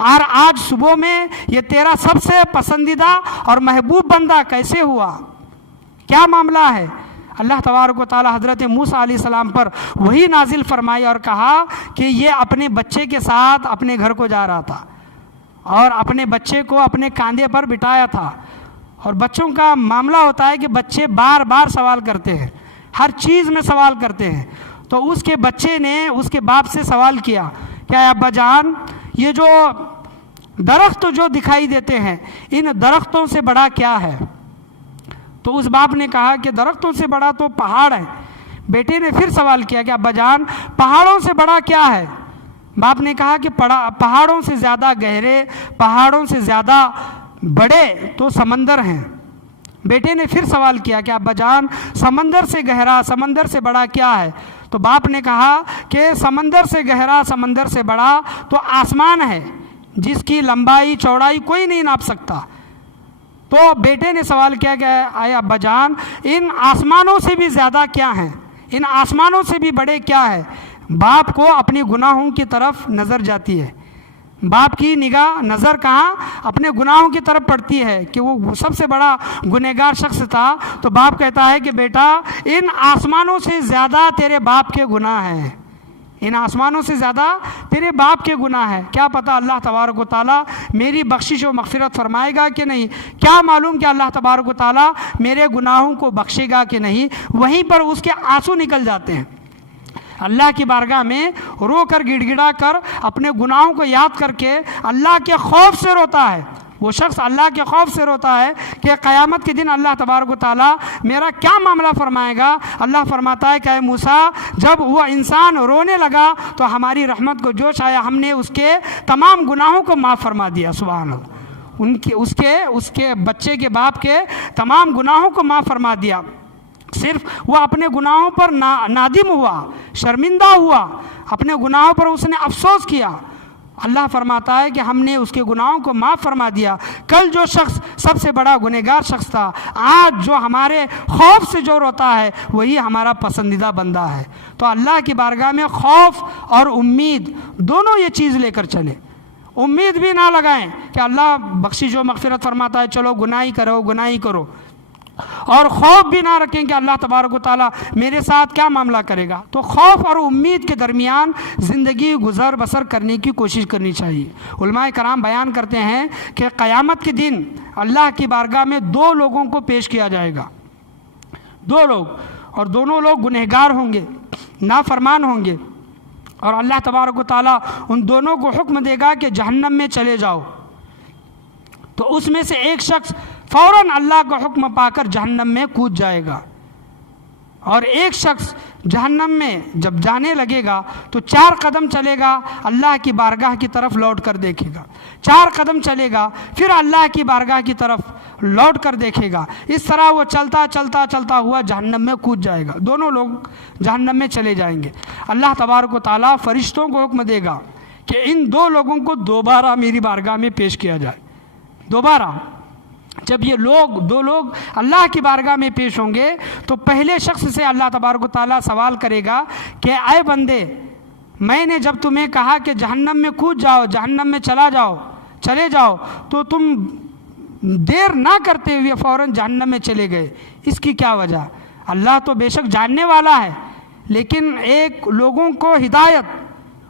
اور آج صبح میں یہ تیرا سب سے پسندیدہ اور محبوب بندہ کیسے ہوا؟ کیا معاملہ ہے؟ اللہ تبارک و تعالیٰ حضرت موسیٰ علیہ السلام پر وہی نازل فرمائی اور کہا کہ یہ اپنے بچے کے ساتھ اپنے گھر کو جا رہا تھا، اور اپنے بچے کو اپنے کاندھے پر بٹھایا تھا۔ اور بچوں کا معاملہ ہوتا ہے کہ بچے بار بار سوال کرتے ہیں، ہر چیز میں سوال کرتے ہیں۔ تو اس کے بچے نے اس کے باپ سے سوال کیا کہ اے ابا جان، یہ جو درخت جو دکھائی دیتے ہیں، ان درختوں سے بڑا کیا ہے؟ تو اس باپ نے کہا کہ درختوں سے بڑا تو پہاڑ ہے۔ بیٹے نے پھر سوال کیا کہ ابا جان، پہاڑوں سے بڑا کیا ہے؟ باپ نے کہا کہ پہاڑوں سے زیادہ گہرے، پہاڑوں سے زیادہ بڑے تو سمندر ہیں۔ بیٹے نے پھر سوال کیا کہ ابا جان، سمندر سے گہرا، سمندر سے بڑا کیا ہے؟ تو باپ نے کہا کہ سمندر سے گہرا، سمندر سے بڑا تو آسمان ہے، جس کی لمبائی چوڑائی کوئی نہیں ناپ سکتا۔ تو بیٹے نے سوال کیا کہ اے ابا جان، ان آسمانوں سے بھی زیادہ کیا ہیں، ان آسمانوں سے بھی بڑے کیا ہے؟ باپ کو اپنی گناہوں کی طرف نظر جاتی ہے، باپ کی نگاہ نظر کہاں؟ اپنے گناہوں کی طرف پڑتی ہے کہ وہ سب سے بڑا گنہگار شخص تھا۔ تو باپ کہتا ہے کہ بیٹا، ان آسمانوں سے زیادہ تیرے باپ کے گناہ ہیں، ان آسمانوں سے زیادہ تیرے باپ کے گناہ ہیں۔ کیا پتہ اللہ تبارک و تعالیٰ میری بخشش و مغفرت فرمائے گا کہ نہیں، کیا معلوم کہ اللہ تبارک و تعالیٰ میرے گناہوں کو بخشے گا کہ نہیں۔ وہیں پر اس کے آنسو نکل جاتے ہیں، اللہ کی بارگاہ میں رو کر گڑ گڑا کر اپنے گناہوں کو یاد کر کے اللہ کے خوف سے روتا ہے۔ وہ شخص اللہ کے خوف سے روتا ہے کہ قیامت کے دن اللہ تبارک و تعالیٰ میرا کیا معاملہ فرمائے گا۔ اللہ فرماتا ہے کہ اے موسیٰ، جب وہ انسان رونے لگا تو ہماری رحمت کو جوش آیا، ہم نے اس کے تمام گناہوں کو معاف فرما دیا۔ سبحان اللہ۔ اس کے بچے کے باپ کے تمام گناہوں کو معاف فرما دیا۔ صرف وہ اپنے گناہوں پر نادم ہوا، شرمندہ ہوا، اپنے گناہوں پر اس نے افسوس کیا۔ اللہ فرماتا ہے کہ ہم نے اس کے گناہوں کو معاف فرما دیا۔ کل جو شخص سب سے بڑا گنہگار شخص تھا، آج جو ہمارے خوف سے جو روتا ہے، وہی ہمارا پسندیدہ بندہ ہے۔ تو اللہ کی بارگاہ میں خوف اور امید دونوں یہ چیز لے کر چلے۔ امید بھی نہ لگائیں کہ اللہ بخشش و مغفرت فرماتا ہے، چلو گناہی کرو گناہی کرو، اور خوف بھی نہ رکھیں کہ اللہ تبارک و تعالیٰ میرے ساتھ کیا معاملہ کرے گا۔ تو خوف اور امید کے درمیان زندگی گزر بسر کرنے کی کوشش کرنی چاہیے۔ علماء کرام بیان کرتے ہیں کہ قیامت کے دن اللہ کی بارگاہ میں دو لوگوں کو پیش کیا جائے گا، دو لوگ، اور دونوں لوگ گنہگار ہوں گے، نافرمان ہوں گے، اور اللہ تبارک و تعالیٰ ان دونوں کو حکم دے گا کہ جہنم میں چلے جاؤ۔ تو اس میں سے ایک شخص فوراً اللہ کا حکم پا کر جہنم میں کود جائے گا، اور ایک شخص جہنم میں جب جانے لگے گا تو 4 قدم چلے گا، اللہ کی بارگاہ کی طرف لوٹ کر دیکھے گا، 4 قدم چلے گا، پھر اللہ کی بارگاہ کی طرف لوٹ کر دیکھے گا۔ اس طرح وہ چلتا چلتا چلتا ہوا جہنم میں کود جائے گا، دونوں لوگ جہنم میں چلے جائیں گے۔ اللہ تبارک و تعالیٰ فرشتوں کو حکم دے گا کہ ان دو لوگوں کو دوبارہ میری بارگاہ میں پیش کیا جائے۔ دوبارہ جب یہ دو لوگ اللہ کی بارگاہ میں پیش ہوں گے تو پہلے شخص سے اللہ تبارک و تعالیٰ سوال کرے گا کہ اے بندے، میں نے جب تمہیں کہا کہ جہنم میں کود جاؤ، جہنم میں چلے جاؤ، تو تم دیر نہ کرتے ہوئے فوراً جہنم میں چلے گئے، اس کی کیا وجہ؟ اللہ تو بے شک جاننے والا ہے، لیکن ایک لوگوں کو ہدایت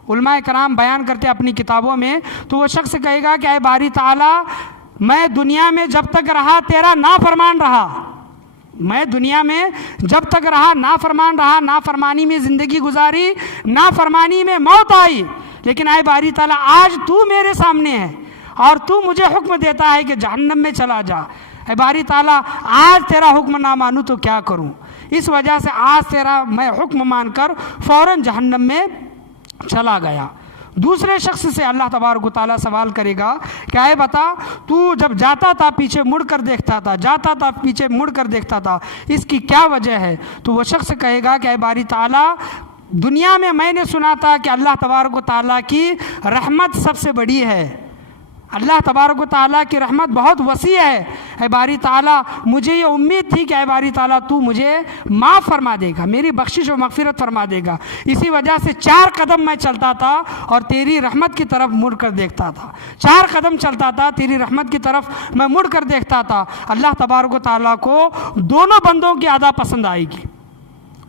علماء کرام بیان کرتے اپنی کتابوں میں، تو وہ شخص کہے گا کہ اے باری تعالیٰ، میں دنیا میں جب تک رہا تیرا نافرمان رہا، میں دنیا میں جب تک رہا نافرمان رہا، نافرمانی میں زندگی گزاری، نافرمانی میں موت آئی، لیکن اے باری تعالیٰ آج تو میرے سامنے ہے اور تو مجھے حکم دیتا ہے کہ جہنم میں چلا جا، اے باری تعالیٰ آج تیرا حکم نہ مانوں تو کیا کروں؟ اس وجہ سے آج تیرا میں حکم مان کر فوراً جہنم میں چلا گیا۔ دوسرے شخص سے اللہ تبارک و تعالیٰ سوال کرے گا کہ اے بتا، تو جب جاتا تھا پیچھے مڑ کر دیکھتا تھا، جاتا تھا پیچھے مڑ کر دیکھتا تھا، اس کی کیا وجہ ہے؟ تو وہ شخص کہے گا کہ اے باری تعالیٰ، دنیا میں نے سنا تھا کہ اللہ تبارک و تعالیٰ کی رحمت سب سے بڑی ہے، اللہ تبارک و تعالیٰ کی رحمت بہت وسیع ہے، اے باری تعالیٰ مجھے یہ امید تھی کہ اے باری تعالیٰ تو مجھے معاف فرما دے گا، میری بخشش و مغفرت فرما دے گا، اسی وجہ سے 4 قدم میں چلتا تھا اور تیری رحمت کی طرف مڑ کر دیکھتا تھا، 4 قدم چلتا تھا تیری رحمت کی طرف میں مڑ کر دیکھتا تھا۔ اللہ تبارک و تعالیٰ کو دونوں بندوں کی ادا پسند آئے گی،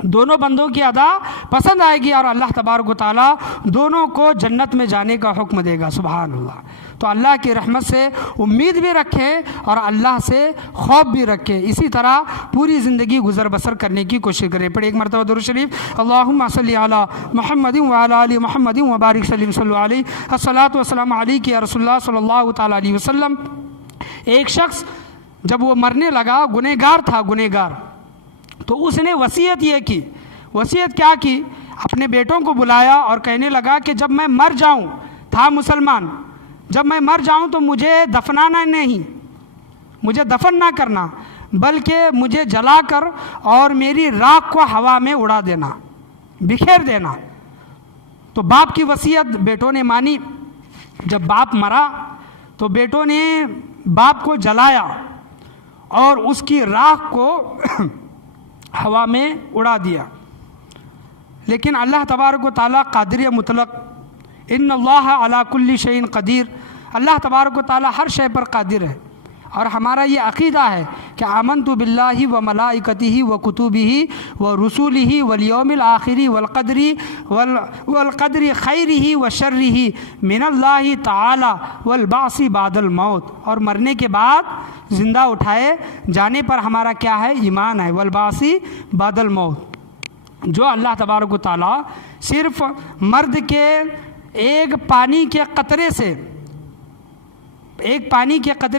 دونوں بندوں کی ادا پسند آئے گی، اور اللہ تبارک و تعالیٰ دونوں کو جنت میں جانے کا حکم دے گا۔ سبحان اللہ۔ تو اللہ کی رحمت سے امید بھی رکھیں اور اللہ سے خوف بھی رکھیں، اسی طرح پوری زندگی گزر بسر کرنے کی کوشش کریں۔ پڑھیں ایک مرتبہ درود شریف، اللہم صلی علی محمد وعلی آل محمد وبارک وسلم، صلی علیہ الصلاۃ والسلام علیک یا رسول اللہ صلی اللہ تعالیٰ علیہ وسلم۔ ایک شخص جب وہ مرنے لگا، گنہگار تھا، گنہگار، تو اس نے وصیت یہ کی، وصیت کیا کی؟ اپنے بیٹوں کو بلایا اور کہنے لگا کہ جب میں مر جاؤں، تھا مسلمان، جب میں مر جاؤں تو مجھے دفنانا نہیں، مجھے دفن نہ کرنا، بلکہ مجھے جلا کر اور میری راکھ کو ہوا میں اڑا دینا، بکھیر دینا۔ تو باپ کی وصیت بیٹوں نے مانی۔ جب باپ مرا تو بیٹوں نے باپ کو جلایا اور اس کی راکھ کو ہوا میں اڑا دیا، لیکن اللہ تبارک و تعالیٰ قادر مطلق، ان اللہ علی کل شیء قدیر، اللہ تبارک و تعالیٰ ہر شے پر قادر ہے، اور ہمارا یہ عقیدہ ہے کہ آمنت باللہ و ملائکتہ و کتبہ و رسولہ والیوم الآخر والقدر خیرہ و شرہ من اللہ تعالی والبعث بعد الموت، اور مرنے کے بعد زندہ اٹھائے جانے پر ہمارا کیا ہے؟ ایمان ہے، والبعث بعد الموت۔ جو اللہ تبارک و تعالیٰ صرف مرد کے ایک پانی کے قطرے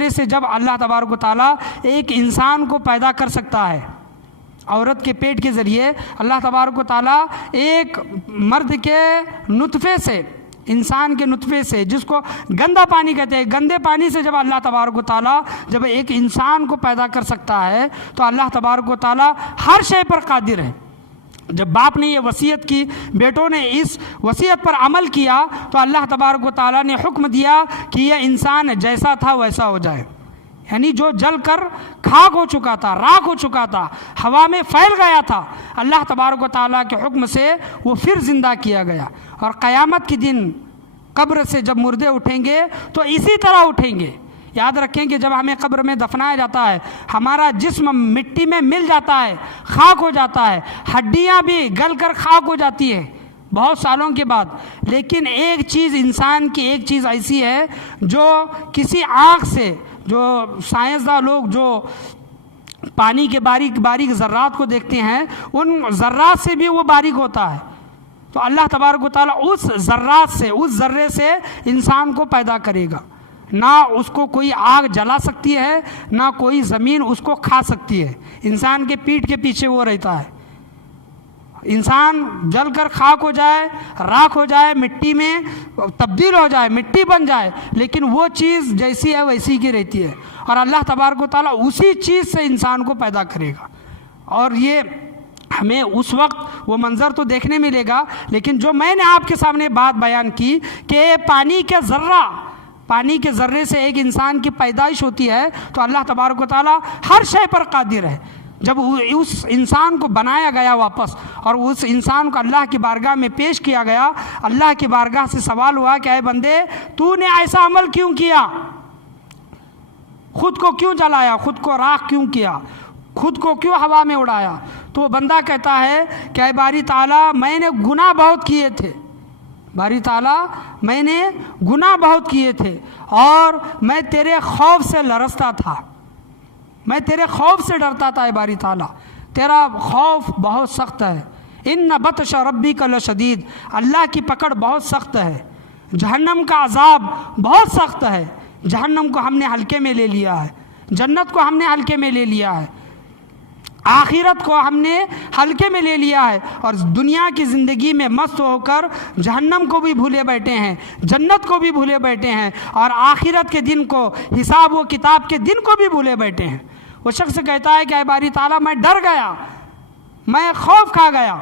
سے جب اللہ تبارک و تعالیٰ ایک انسان کو پیدا کر سکتا ہے، عورت کے پیٹ کے ذریعے اللہ تبارک و تعالیٰ ایک مرد کے نطفے سے، انسان کے نطفے سے، جس کو گندا پانی کہتے ہیں، گندے پانی سے جب اللہ تبارک و تعالیٰ جب ایک انسان کو پیدا کر سکتا ہے، تو اللہ تبارک و تعالیٰ ہر شے پر قادر ہے۔ جب باپ نے یہ وصیت کی، بیٹوں نے اس وصیت پر عمل کیا، تو اللہ تبارک و تعالیٰ نے حکم دیا کہ یہ انسان جیسا تھا ویسا ہو جائے، یعنی جو جل کر خاک ہو چکا تھا، راکھ ہو چکا تھا، ہوا میں پھیل گیا تھا، اللہ تبارک و تعالیٰ کے حکم سے وہ پھر زندہ کیا گیا، اور قیامت کے دن قبر سے جب مردے اٹھیں گے تو اسی طرح اٹھیں گے۔ یاد رکھیں کہ جب ہمیں قبر میں دفنایا جاتا ہے، ہمارا جسم مٹی میں مل جاتا ہے، خاک ہو جاتا ہے، ہڈیاں بھی گل کر خاک ہو جاتی ہے بہت سالوں کے بعد، لیکن ایک چیز، انسان کی ایک چیز ایسی ہے جو کسی آنکھ سے، جو سائنسداں لوگ جو پانی کے باریک باریک ذرات کو دیکھتے ہیں، ان ذرات سے بھی وہ باریک ہوتا ہے۔ تو اللہ تبارک و تعالیٰ اس ذرات سے، اس ذرے سے انسان کو پیدا کرے گا، نہ اس کو کوئی آگ جلا سکتی ہے، نہ کوئی زمین اس کو کھا سکتی ہے، انسان کے پیٹھ کے پیچھے وہ رہتا ہے۔ انسان جل کر خاک ہو جائے، راکھ ہو جائے، مٹی میں تبدیل ہو جائے، مٹی بن جائے، لیکن وہ چیز جیسی ہے ویسی کی رہتی ہے، اور اللہ تبارک و تعالیٰ اسی چیز سے انسان کو پیدا کرے گا۔ اور یہ ہمیں اس وقت وہ منظر تو دیکھنے ملے گا، لیکن جو میں نے آپ کے سامنے بات بیان کی کہ پانی کے ذرے سے ایک انسان کی پیدائش ہوتی ہے، تو اللہ تبارک و تعالیٰ ہر شے پر قادر ہے۔ جب اس انسان کو بنایا گیا واپس، اور اس انسان کو اللہ کی بارگاہ میں پیش کیا گیا، اللہ کی بارگاہ سے سوال ہوا کہ اے بندے، تو نے ایسا عمل کیوں کیا؟ خود کو کیوں جلایا، خود کو راکھ کیوں کیا، خود کو کیوں ہوا میں اڑایا؟ تو وہ بندہ کہتا ہے کہ اے باری تعالیٰ میں نے گناہ بہت کیے تھے، باری تعالیٰ میں نے گناہ بہت کیے تھے اور میں تیرے خوف سے لرزتا تھا، میں تیرے خوف سے ڈرتا تھا۔ اے باری تعالیٰ تیرا خوف بہت سخت ہے، ان بطش ربک لشدید، اللہ کی پکڑ بہت سخت ہے، جہنم کا عذاب بہت سخت ہے، جہنم کو ہم نے ہلکے میں لے لیا ہے، جنت کو ہم نے ہلکے میں لے لیا ہے، آخرت کو ہم نے ہلکے میں لے لیا ہے، اور دنیا کی زندگی میں مست ہو کر جہنم کو بھی بھولے بیٹھے ہیں، جنت کو بھی بھولے بیٹھے ہیں، اور آخرت کے دن کو، حساب و کتاب کے دن کو بھی بھولے بیٹھے ہیں۔ وہ شخص کہتا ہے کہ اے باری تعالیٰ میں ڈر گیا، میں خوف کھا گیا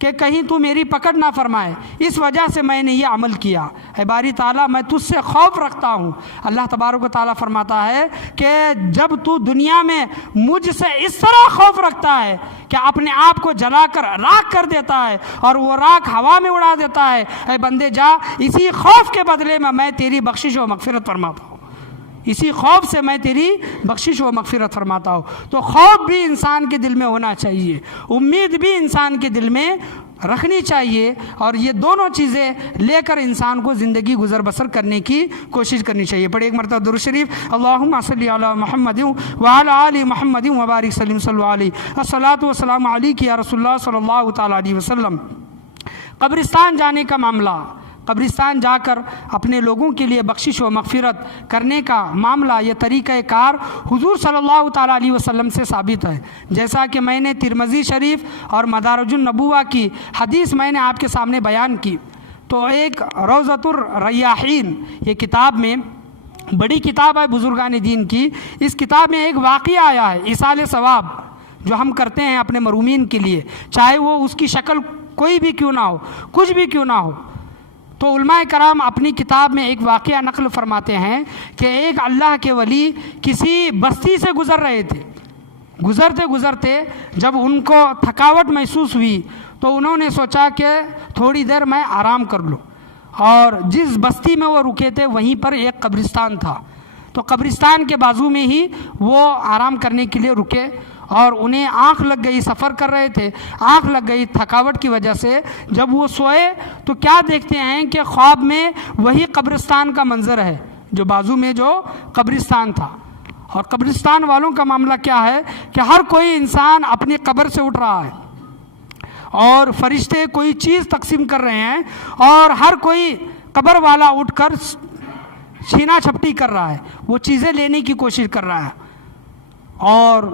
کہ کہیں تو میری پکڑ نہ فرمائے، اس وجہ سے میں نے یہ عمل کیا۔ اے باری تعالیٰ میں تجھ سے خوف رکھتا ہوں۔ اللہ تبارک و تعالیٰ فرماتا ہے کہ جب تو دنیا میں مجھ سے اس طرح خوف رکھتا ہے کہ اپنے آپ کو جلا کر راکھ کر دیتا ہے اور وہ راکھ ہوا میں اڑا دیتا ہے، اے بندے جا، اسی خوف کے بدلے میں تیری بخشش و مغفرت فرماتا ہوں، اسی خوف سے میں تیری بخشش و مغفرت فرماتا ہوں۔ تو خوف بھی انسان کے دل میں ہونا چاہیے، امید بھی انسان کے دل میں رکھنی چاہیے، اور یہ دونوں چیزیں لے کر انسان کو زندگی گزر بسر کرنے کی کوشش کرنی چاہیے۔ پڑھیں ایک مرتبہ درود شریف، اللہم صلی علی محمد وعلی آل محمد وبارک سلم صلی علیہ، الصلاۃ والسلام علیک یا رسول اللہ صلی اللہ تعالیٰ علیہ وسلم۔ قبرستان جانے کا معاملہ، قبرستان جا کر اپنے لوگوں کے لیے بخشش و مغفرت کرنے کا معاملہ، یہ طریقہ کار حضور صلی اللہ تعالیٰ علیہ وسلم سے ثابت ہے، جیسا کہ میں نے ترمذی شریف اور مدارج النبوہ کی حدیث میں نے آپ کے سامنے بیان کی۔ تو ایک روضۃ الریاحین، یہ کتاب میں بڑی کتاب ہے بزرگان دین کی، اس کتاب میں ایک واقعہ آیا ہے، ایصال ثواب جو ہم کرتے ہیں اپنے مرومین کے لیے، چاہے وہ اس کی شکل کوئی بھی کیوں نہ ہو، کچھ بھی کیوں نہ ہو۔ تو علماء کرام اپنی کتاب میں ایک واقعہ نقل فرماتے ہیں کہ ایک اللہ کے ولی کسی بستی سے گزر رہے تھے، گزرتے گزرتے جب ان کو تھکاوٹ محسوس ہوئی تو انہوں نے سوچا کہ تھوڑی دیر میں آرام کر لوں، اور جس بستی میں وہ رکے تھے وہیں پر ایک قبرستان تھا، تو قبرستان کے بازو میں ہی وہ آرام کرنے کے لیے رکے، اور انہیں آنکھ لگ گئی، سفر کر رہے تھے، آنکھ لگ گئی تھکاوٹ کی وجہ سے۔ جب وہ سوئے تو کیا دیکھتے ہیں کہ خواب میں وہی قبرستان کا منظر ہے، جو بازو میں جو قبرستان تھا۔ اور قبرستان والوں کا معاملہ کیا ہے کہ ہر کوئی انسان اپنی قبر سے اٹھ رہا ہے، اور فرشتے کوئی چیز تقسیم کر رہے ہیں، اور ہر کوئی قبر والا اٹھ کر چھینا چھپٹی کر رہا ہے، وہ چیزیں لینے کی کوشش کر رہا ہے۔ اور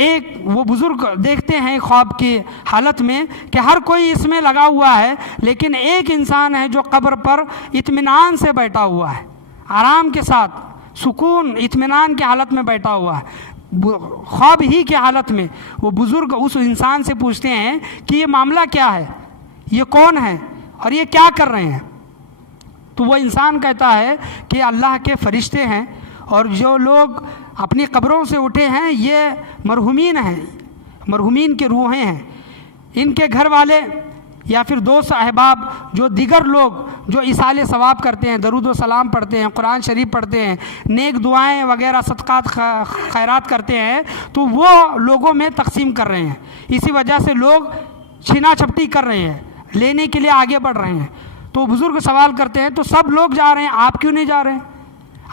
ایک وہ بزرگ دیکھتے ہیں خواب کی حالت میں کہ ہر کوئی اس میں لگا ہوا ہے، لیکن ایک انسان ہے جو قبر پر اطمینان سے بیٹھا ہوا ہے، آرام کے ساتھ، سکون اطمینان کی حالت میں بیٹھا ہوا ہے۔ خواب ہی کی حالت میں وہ بزرگ اس انسان سے پوچھتے ہیں کہ یہ معاملہ کیا ہے، یہ کون ہے اور یہ کیا کر رہے ہیں؟ تو وہ انسان کہتا ہے کہ اللہ کے فرشتے ہیں، اور جو لوگ اپنی قبروں سے اٹھے ہیں یہ مرحومین ہیں، مرحومین کی روحیں ہیں، ان کے گھر والے یا پھر دوست احباب جو دیگر لوگ جو ایصال ثواب کرتے ہیں، درود و سلام پڑھتے ہیں، قرآن شریف پڑھتے ہیں، نیک دعائیں وغیرہ صدقات خیرات کرتے ہیں، تو وہ لوگوں میں تقسیم کر رہے ہیں۔ اسی وجہ سے لوگ چھینا چھپٹی کر رہے ہیں، لینے کے لیے آگے بڑھ رہے ہیں۔ تو بزرگ سوال کرتے ہیں تو سب لوگ جا رہے ہیں، آپ کیوں نہیں جا رہے ہیں؟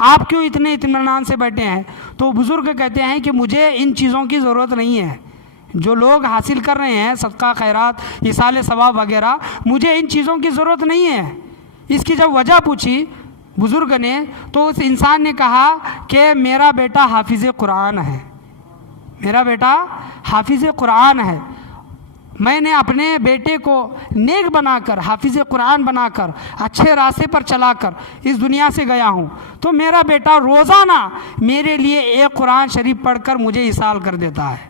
آپ کیوں اتنے اطمینان سے بیٹھے ہیں؟ تو بزرگ کہتے ہیں کہ مجھے ان چیزوں کی ضرورت نہیں ہے، جو لوگ حاصل کر رہے ہیں صدقہ خیرات ایصال ثواب وغیرہ، مجھے ان چیزوں کی ضرورت نہیں ہے۔ اس کی جب وجہ پوچھی بزرگ نے تو اس انسان نے کہا کہ میرا بیٹا حافظ قرآن ہے، میرا بیٹا حافظ قرآن ہے، میں نے اپنے بیٹے کو نیک بنا کر، حافظ قرآن بنا کر، اچھے راستے پر چلا کر اس دنیا سے گیا ہوں، تو میرا بیٹا روزانہ میرے لیے ایک قرآن شریف پڑھ کر مجھے ایصال کر دیتا ہے۔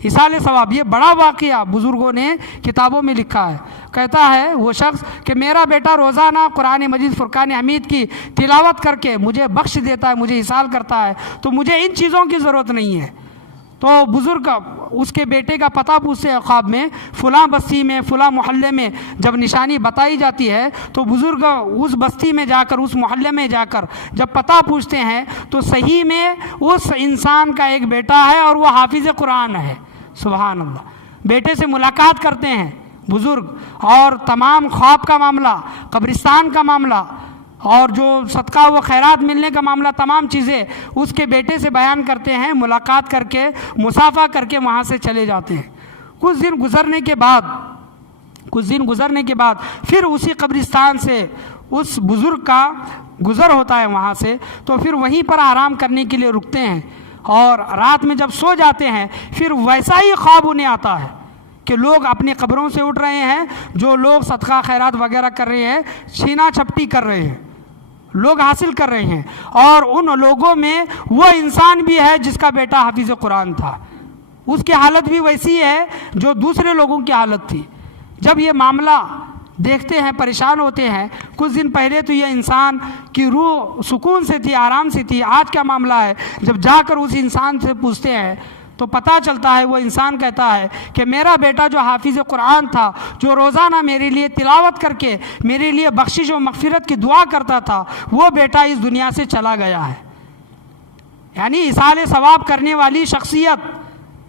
ایصال ثواب، یہ بڑا واقعہ بزرگوں نے کتابوں میں لکھا ہے۔ کہتا ہے وہ شخص کہ میرا بیٹا روزانہ قرآن مجید فرقان حمید کی تلاوت کر کے مجھے بخش دیتا ہے، مجھے ایصال کرتا ہے، تو مجھے ان چیزوں کی ضرورت نہیں ہے۔ تو بزرگ اس کے بیٹے کا پتہ پوچھتے ہیں خواب میں، فلاں بستی میں فلاں محلے میں جب نشانی بتائی جاتی ہے تو بزرگ اس بستی میں جا کر، اس محلے میں جا کر جب پتہ پوچھتے ہیں تو صحیح میں اس انسان کا ایک بیٹا ہے اور وہ حافظ قرآن ہے۔ سبحان اللہ۔ بیٹے سے ملاقات کرتے ہیں بزرگ، اور تمام خواب کا معاملہ، قبرستان کا معاملہ، اور جو صدقہ و خیرات ملنے کا معاملہ، تمام چیزیں اس کے بیٹے سے بیان کرتے ہیں، ملاقات کر کے مصافحہ کر کے وہاں سے چلے جاتے ہیں۔ کچھ دن گزرنے کے بعد پھر اسی قبرستان سے اس بزرگ کا گزر ہوتا ہے وہاں سے، تو پھر وہیں پر آرام کرنے کے لیے رکتے ہیں، اور رات میں جب سو جاتے ہیں پھر ویسا ہی خواب انہیں آتا ہے کہ لوگ اپنی قبروں سے اٹھ رہے ہیں، جو لوگ صدقہ خیرات وغیرہ کر رہے ہیں، چھینا چھپٹی کر رہے ہیں، لوگ حاصل کر رہے ہیں، اور ان لوگوں میں وہ انسان بھی ہے جس کا بیٹا حافظ قرآن تھا، اس کی حالت بھی ویسی ہے جو دوسرے لوگوں کی حالت تھی۔ جب یہ معاملہ دیکھتے ہیں پریشان ہوتے ہیں۔ کچھ دن پہلے تو یہ انسان کی روح سکون سے تھی، آرام سے تھی، آج کیا معاملہ ہے؟ جب جا کر اس انسان سے پوچھتے ہیں تو پتہ چلتا ہے، وہ انسان کہتا ہے کہ میرا بیٹا جو حافظ قرآن تھا، جو روزانہ میرے لیے تلاوت کر کے میرے لیے بخشش و مغفرت کی دعا کرتا تھا، وہ بیٹا اس دنیا سے چلا گیا ہے۔ یعنی ایصال ثواب کرنے والی شخصیت،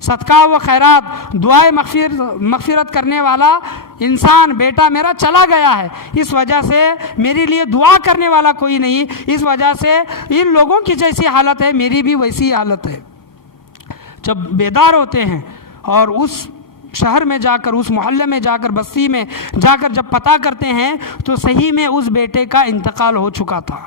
صدقہ و خیرات، دعائے مغفرت کرنے والا انسان بیٹا میرا چلا گیا ہے، اس وجہ سے میرے لیے دعا کرنے والا کوئی نہیں، اس وجہ سے ان لوگوں کی جیسی حالت ہے میری بھی ویسی حالت ہے۔ جب بیدار ہوتے ہیں اور اس شہر میں جا کر، اس محلے میں جا کر، بستی میں جا کر جب پتہ کرتے ہیں تو صحیح میں اس بیٹے کا انتقال ہو چکا تھا۔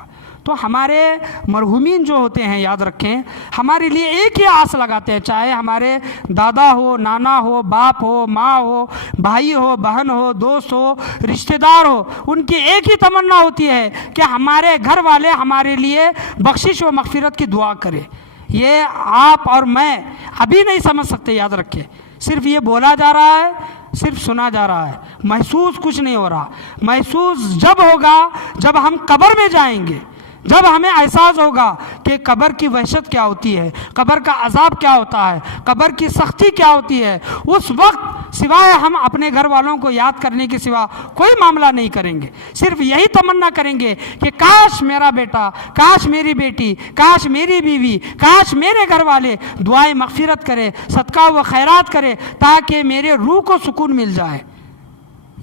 تو ہمارے مرحومین جو ہوتے ہیں، یاد رکھیں، ہمارے لیے ایک ہی آس لگاتے ہیں، چاہے ہمارے دادا ہو، نانا ہو، باپ ہو، ماں ہو، بھائی ہو، بہن ہو، دوست ہو، رشتہ دار ہو، ان کی ایک ہی تمنا ہوتی ہے کہ ہمارے گھر والے ہمارے لیے بخشش و مغفرت کی دعا کرے۔ یہ آپ اور میں ابھی نہیں سمجھ سکتے، یاد رکھیں، صرف یہ بولا جا رہا ہے، صرف سنا جا رہا ہے، محسوس کچھ نہیں ہو رہا۔ محسوس جب ہوگا جب ہم قبر میں جائیں گے، جب ہمیں احساس ہوگا کہ قبر کی وحشت کیا ہوتی ہے، قبر کا عذاب کیا ہوتا ہے، قبر کی سختی کیا ہوتی ہے، اس وقت سوائے ہم اپنے گھر والوں کو یاد کرنے کے سوا کوئی معاملہ نہیں کریں گے، صرف یہی تمنا کریں گے کہ کاش میرا بیٹا، کاش میری بیٹی، کاش میری بیوی، کاش میرے گھر والے دعائیں مغفرت کرے، صدقہ و خیرات کرے، تاکہ میرے روح کو سکون مل جائے۔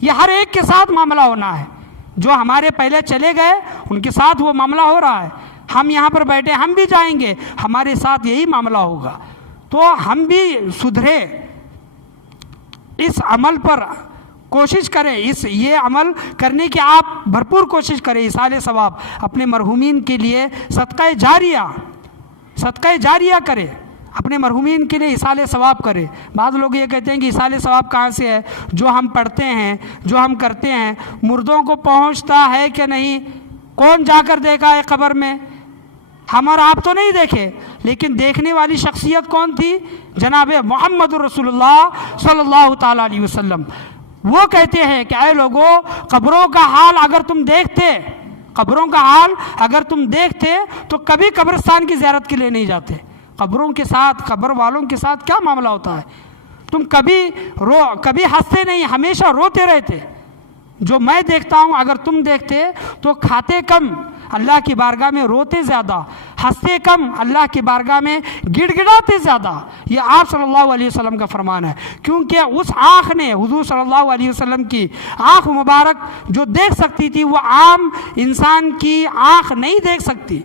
یہ ہر ایک کے ساتھ معاملہ ہونا ہے، جو ہمارے پہلے چلے گئے ان کے ساتھ وہ معاملہ ہو رہا ہے، ہم یہاں پر بیٹھے، ہم بھی جائیں گے، ہمارے ساتھ یہی معاملہ ہوگا۔ تو ہم بھی سدھرے، اس عمل پر کوشش کریں، یہ عمل کرنے کی آپ بھرپور کوشش کریں، ایصال ثواب اپنے مرحومین کے لیے صدقہ جاریہ کریں، اپنے مرحومین کے لیے ایصال ثواب کرے۔ بعض لوگ یہ کہتے ہیں کہ ایصال ثواب کہاں سے ہے؟ جو ہم پڑھتے ہیں، جو ہم کرتے ہیں، مردوں کو پہنچتا ہے کہ نہیں؟ کون جا کر دیکھا ہے قبر میں؟ ہم اور آپ تو نہیں دیکھے، لیکن دیکھنے والی شخصیت کون تھی؟ جناب محمد رسول اللہ صلی اللہ تعالیٰ علیہ وسلم۔ وہ کہتے ہیں کہ اے لوگوں، قبروں کا حال اگر تم دیکھتے تو کبھی قبرستان کی زیارت کے لیے نہیں جاتے۔ قبروں کے ساتھ، قبر والوں کے ساتھ کیا معاملہ ہوتا ہے؟ تم کبھی ہنستے نہیں، ہمیشہ روتے رہتے۔ جو میں دیکھتا ہوں اگر تم دیکھتے تو کھاتے کم، اللہ کی بارگاہ میں روتے زیادہ، ہنستے کم، اللہ کی بارگاہ میں گڑ گڑاتے زیادہ۔ یہ آپ صلی اللہ علیہ وسلم کا فرمان ہے، کیونکہ اس آنکھ نے، حضور صلی اللہ علیہ وسلم کی آنکھ مبارک جو دیکھ سکتی تھی، وہ عام انسان کی آنکھ نہیں دیکھ سکتی۔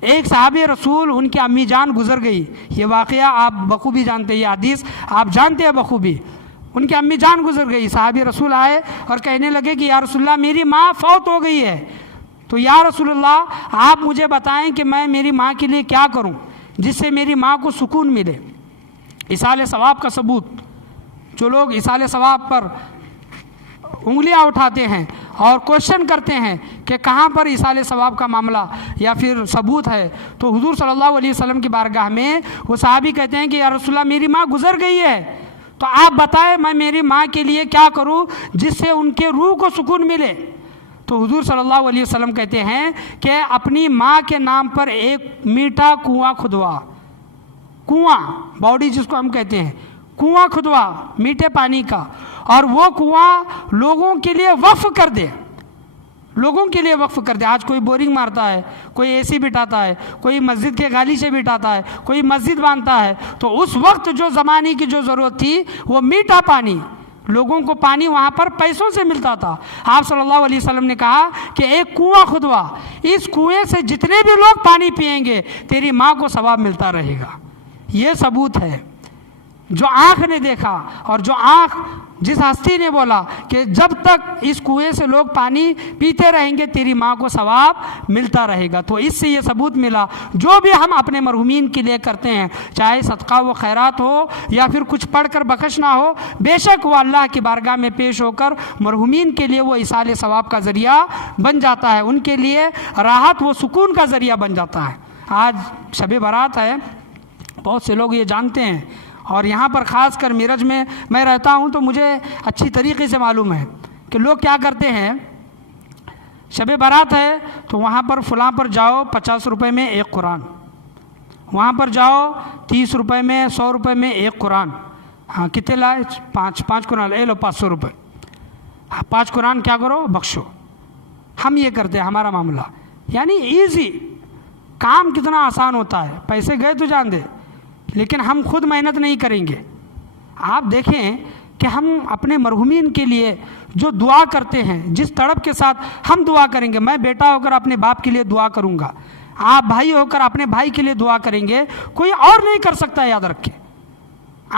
ایک صحابی رسول، ان کی امی جان گزر گئی، یہ واقعہ آپ بخوبی جانتے ہیں، یہ حدیث آپ جانتے ہیں بخوبی۔ ان کی امی جان گزر گئی، صحابی رسول آئے اور کہنے لگے کہ یا رسول اللہ میری ماں فوت ہو گئی ہے، تو یا رسول اللہ آپ مجھے بتائیں کہ میں میری ماں کے لیے کیا کروں جس سے میری ماں کو سکون ملے۔ ایصال ثواب کا ثبوت، جو لوگ ایصال ثواب پر انگلیاں اٹھاتے ہیں اور کوشچن کرتے ہیں کہ کہاں پر ایصال ثواب کا معاملہ یا پھر ثبوت ہے، تو حضور صلی اللہ علیہ وسلم کی بارگاہ میں وہ صحابی کہتے ہیں کہ یا رسول اللہ میری ماں گزر گئی ہے، تو آپ بتائیں میں میری ماں کے لیے کیا کروں جس سے ان کے روح کو سکون ملے۔ تو حضور صلی اللہ علیہ وسلم کہتے ہیں کہ اپنی ماں کے نام پر ایک میٹھا کنواں کھدوا، کنواں باڈی جس کو ہم کہتے ہیں، کنواں کھدوا میٹھے پانی کا، اور وہ کنواں لوگوں کے لیے وقف کر دے، لوگوں کے لیے وقف کر دے۔ آج کوئی بورنگ مارتا ہے، کوئی اے سی بٹھاتا ہے، کوئی مسجد کے گالیچے بٹھاتا ہے، کوئی مسجد باندھتا ہے، تو اس وقت جو زمانے کی جو ضرورت تھی وہ میٹھا پانی، لوگوں کو پانی وہاں پر پیسوں سے ملتا تھا۔ آپ صلی اللہ علیہ وسلم نے کہا کہ ایک کنواں کھدوا، اس کنویں سے جتنے بھی لوگ پانی پئیں گے تیری ماں کو ثواب ملتا رہے گا۔ یہ ثبوت ہے جو آنکھ نے دیکھا، اور جو آنکھ جس ہستی نے بولا کہ جب تک اس کنویں سے لوگ پانی پیتے رہیں گے تیری ماں کو ثواب ملتا رہے گا۔ تو اس سے یہ ثبوت ملا جو بھی ہم اپنے مرحومین کے لیے کرتے ہیں، چاہے صدقہ و خیرات ہو یا پھر کچھ پڑھ کر بخشنا ہو، بے شک وہ اللہ کی بارگاہ میں پیش ہو کر مرحومین کے لیے وہ ایصال ثواب کا ذریعہ بن جاتا ہے، ان کے لیے راحت و سکون کا ذریعہ بن جاتا ہے۔ آج شب برات ہے، بہت سے لوگ یہ جانتے ہیں، اور یہاں پر خاص کر میرج میں میں رہتا ہوں تو مجھے اچھی طریقے سے معلوم ہے کہ لوگ کیا کرتے ہیں۔ شب برات ہے تو وہاں پر فلاں پر جاؤ 50 روپے میں ایک قرآن، وہاں پر جاؤ 30 روپے میں 100 روپے میں ایک قرآن۔ ہاں کتنے لائے؟ پانچ قرآن لے لو 500 روپے، 5 قرآن کیا کرو؟ بخشو۔ ہم یہ کرتے ہیں، ہمارا معاملہ یعنی ایزی کام کتنا آسان ہوتا ہے، پیسے گئے تو جان دے، لیکن ہم خود محنت نہیں کریں گے۔ آپ دیکھیں کہ ہم اپنے مرحومین کے لیے جو دعا کرتے ہیں، جس تڑپ کے ساتھ ہم دعا کریں گے، میں بیٹا ہو کر اپنے باپ کے لیے دعا کروں گا، آپ بھائی ہو کر اپنے بھائی کے لیے دعا کریں گے، کوئی اور نہیں کر سکتا ہے، یاد رکھیں۔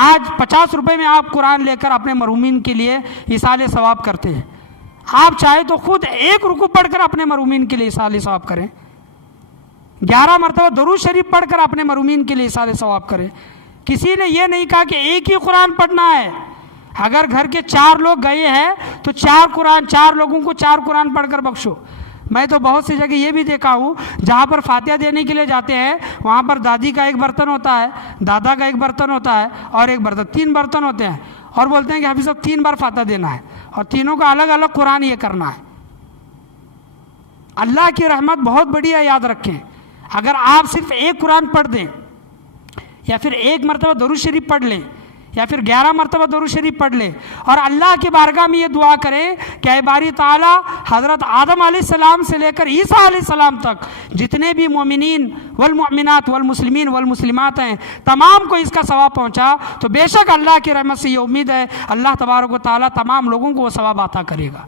آج 50 روپے میں آپ قرآن لے کر اپنے مرحومین کے لیے ایصال ثواب کرتے ہیں، آپ چاہے تو خود ایک رکوع پڑھ کر اپنے مرحومین کے لیے ایصال ثواب کریں، 11 مرتبہ درود شریف پڑھ کر اپنے مرحومین کے لیے ایصال ثواب کریں۔ کسی نے یہ نہیں کہا کہ ایک ہی قرآن پڑھنا ہے، اگر گھر کے 4 لوگ گئے ہیں تو 4 لوگوں کو 4 قرآن پڑھ کر بخشو۔ میں تو بہت سی جگہ یہ بھی دیکھا ہوں جہاں پر فاتحہ دینے کے لیے جاتے ہیں، وہاں پر دادی کا ایک برتن ہوتا ہے، دادا کا ایک برتن ہوتا ہے، اور ایک برتن، 3 برتن ہوتے ہیں، اور بولتے ہیں کہ حافظ صاحب 3 بار فاتحہ دینا ہے، اور تینوں کا الگ الگ قرآن یہ کرنا ہے۔ اللہ کی رحمت بہت بڑی ہے، یاد رکھیں۔ اگر آپ صرف ایک قرآن پڑھ دیں، یا پھر ایک مرتبہ درود شریف پڑھ لیں، یا پھر 11 مرتبہ درود شریف پڑھ لیں، اور اللہ کی بارگاہ میں یہ دعا کریں کہ اے باری تعالیٰ، حضرت آدم علیہ السلام سے لے کر عیسیٰ علیہ السلام تک جتنے بھی مومنین والمؤمنات والمسلمین والمسلمات ہیں، تمام کو اس کا ثواب پہنچا، تو بے شک اللہ کی رحمت سے یہ امید ہے اللہ تبارک و تعالیٰ تمام لوگوں کو وہ ثواب عطا کرے گا۔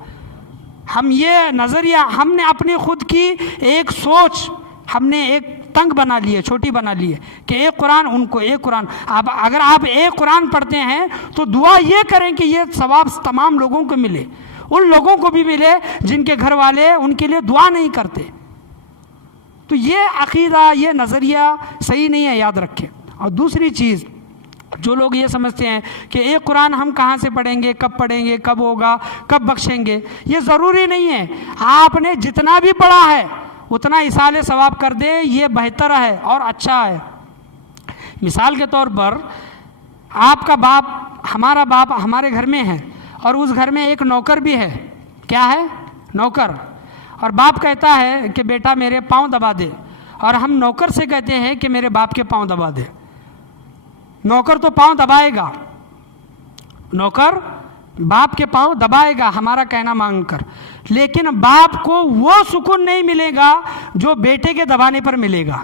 ہم یہ نظریہ، ہم نے اپنی خود کی ایک سوچ، ہم نے ایک تنگ بنا لی ہے، چھوٹی بنا لی ہے کہ ایک قرآن، ان کو ایک قرآن۔ اگر آپ ایک قرآن پڑھتے ہیں تو دعا یہ کریں کہ یہ ثواب تمام لوگوں کو ملے، ان لوگوں کو بھی ملے جن کے گھر والے ان کے لیے دعا نہیں کرتے۔ تو یہ عقیدہ، یہ نظریہ صحیح نہیں ہے، یاد رکھیں۔ اور دوسری چیز، جو لوگ یہ سمجھتے ہیں کہ ایک قرآن ہم کہاں سے پڑھیں گے، کب پڑھیں گے، کب ہوگا، کب بخشیں گے، یہ ضروری نہیں ہے۔ آپ نے جتنا بھی پڑھا ہے اتنا ایصال ثواب کر دیں، یہ بہتر ہے اور اچھا ہے۔ مثال کے طور پر، آپ کا باپ، ہمارا باپ ہمارے گھر میں ہے، اور اس گھر میں ایک نوکر بھی ہے۔ کیا ہے؟ نوکر۔ اور باپ کہتا ہے کہ بیٹا میرے پاؤں دبا دے، اور ہم نوکر سے کہتے ہیں کہ میرے باپ کے پاؤں دبا دے۔ نوکر تو پاؤں دبائے گا، نوکر باپ کے پاؤں دبائے گا ہمارا کہنا مانگ کر، لیکن باپ کو وہ سکون نہیں ملے گا جو بیٹے کے دبانے پر ملے گا،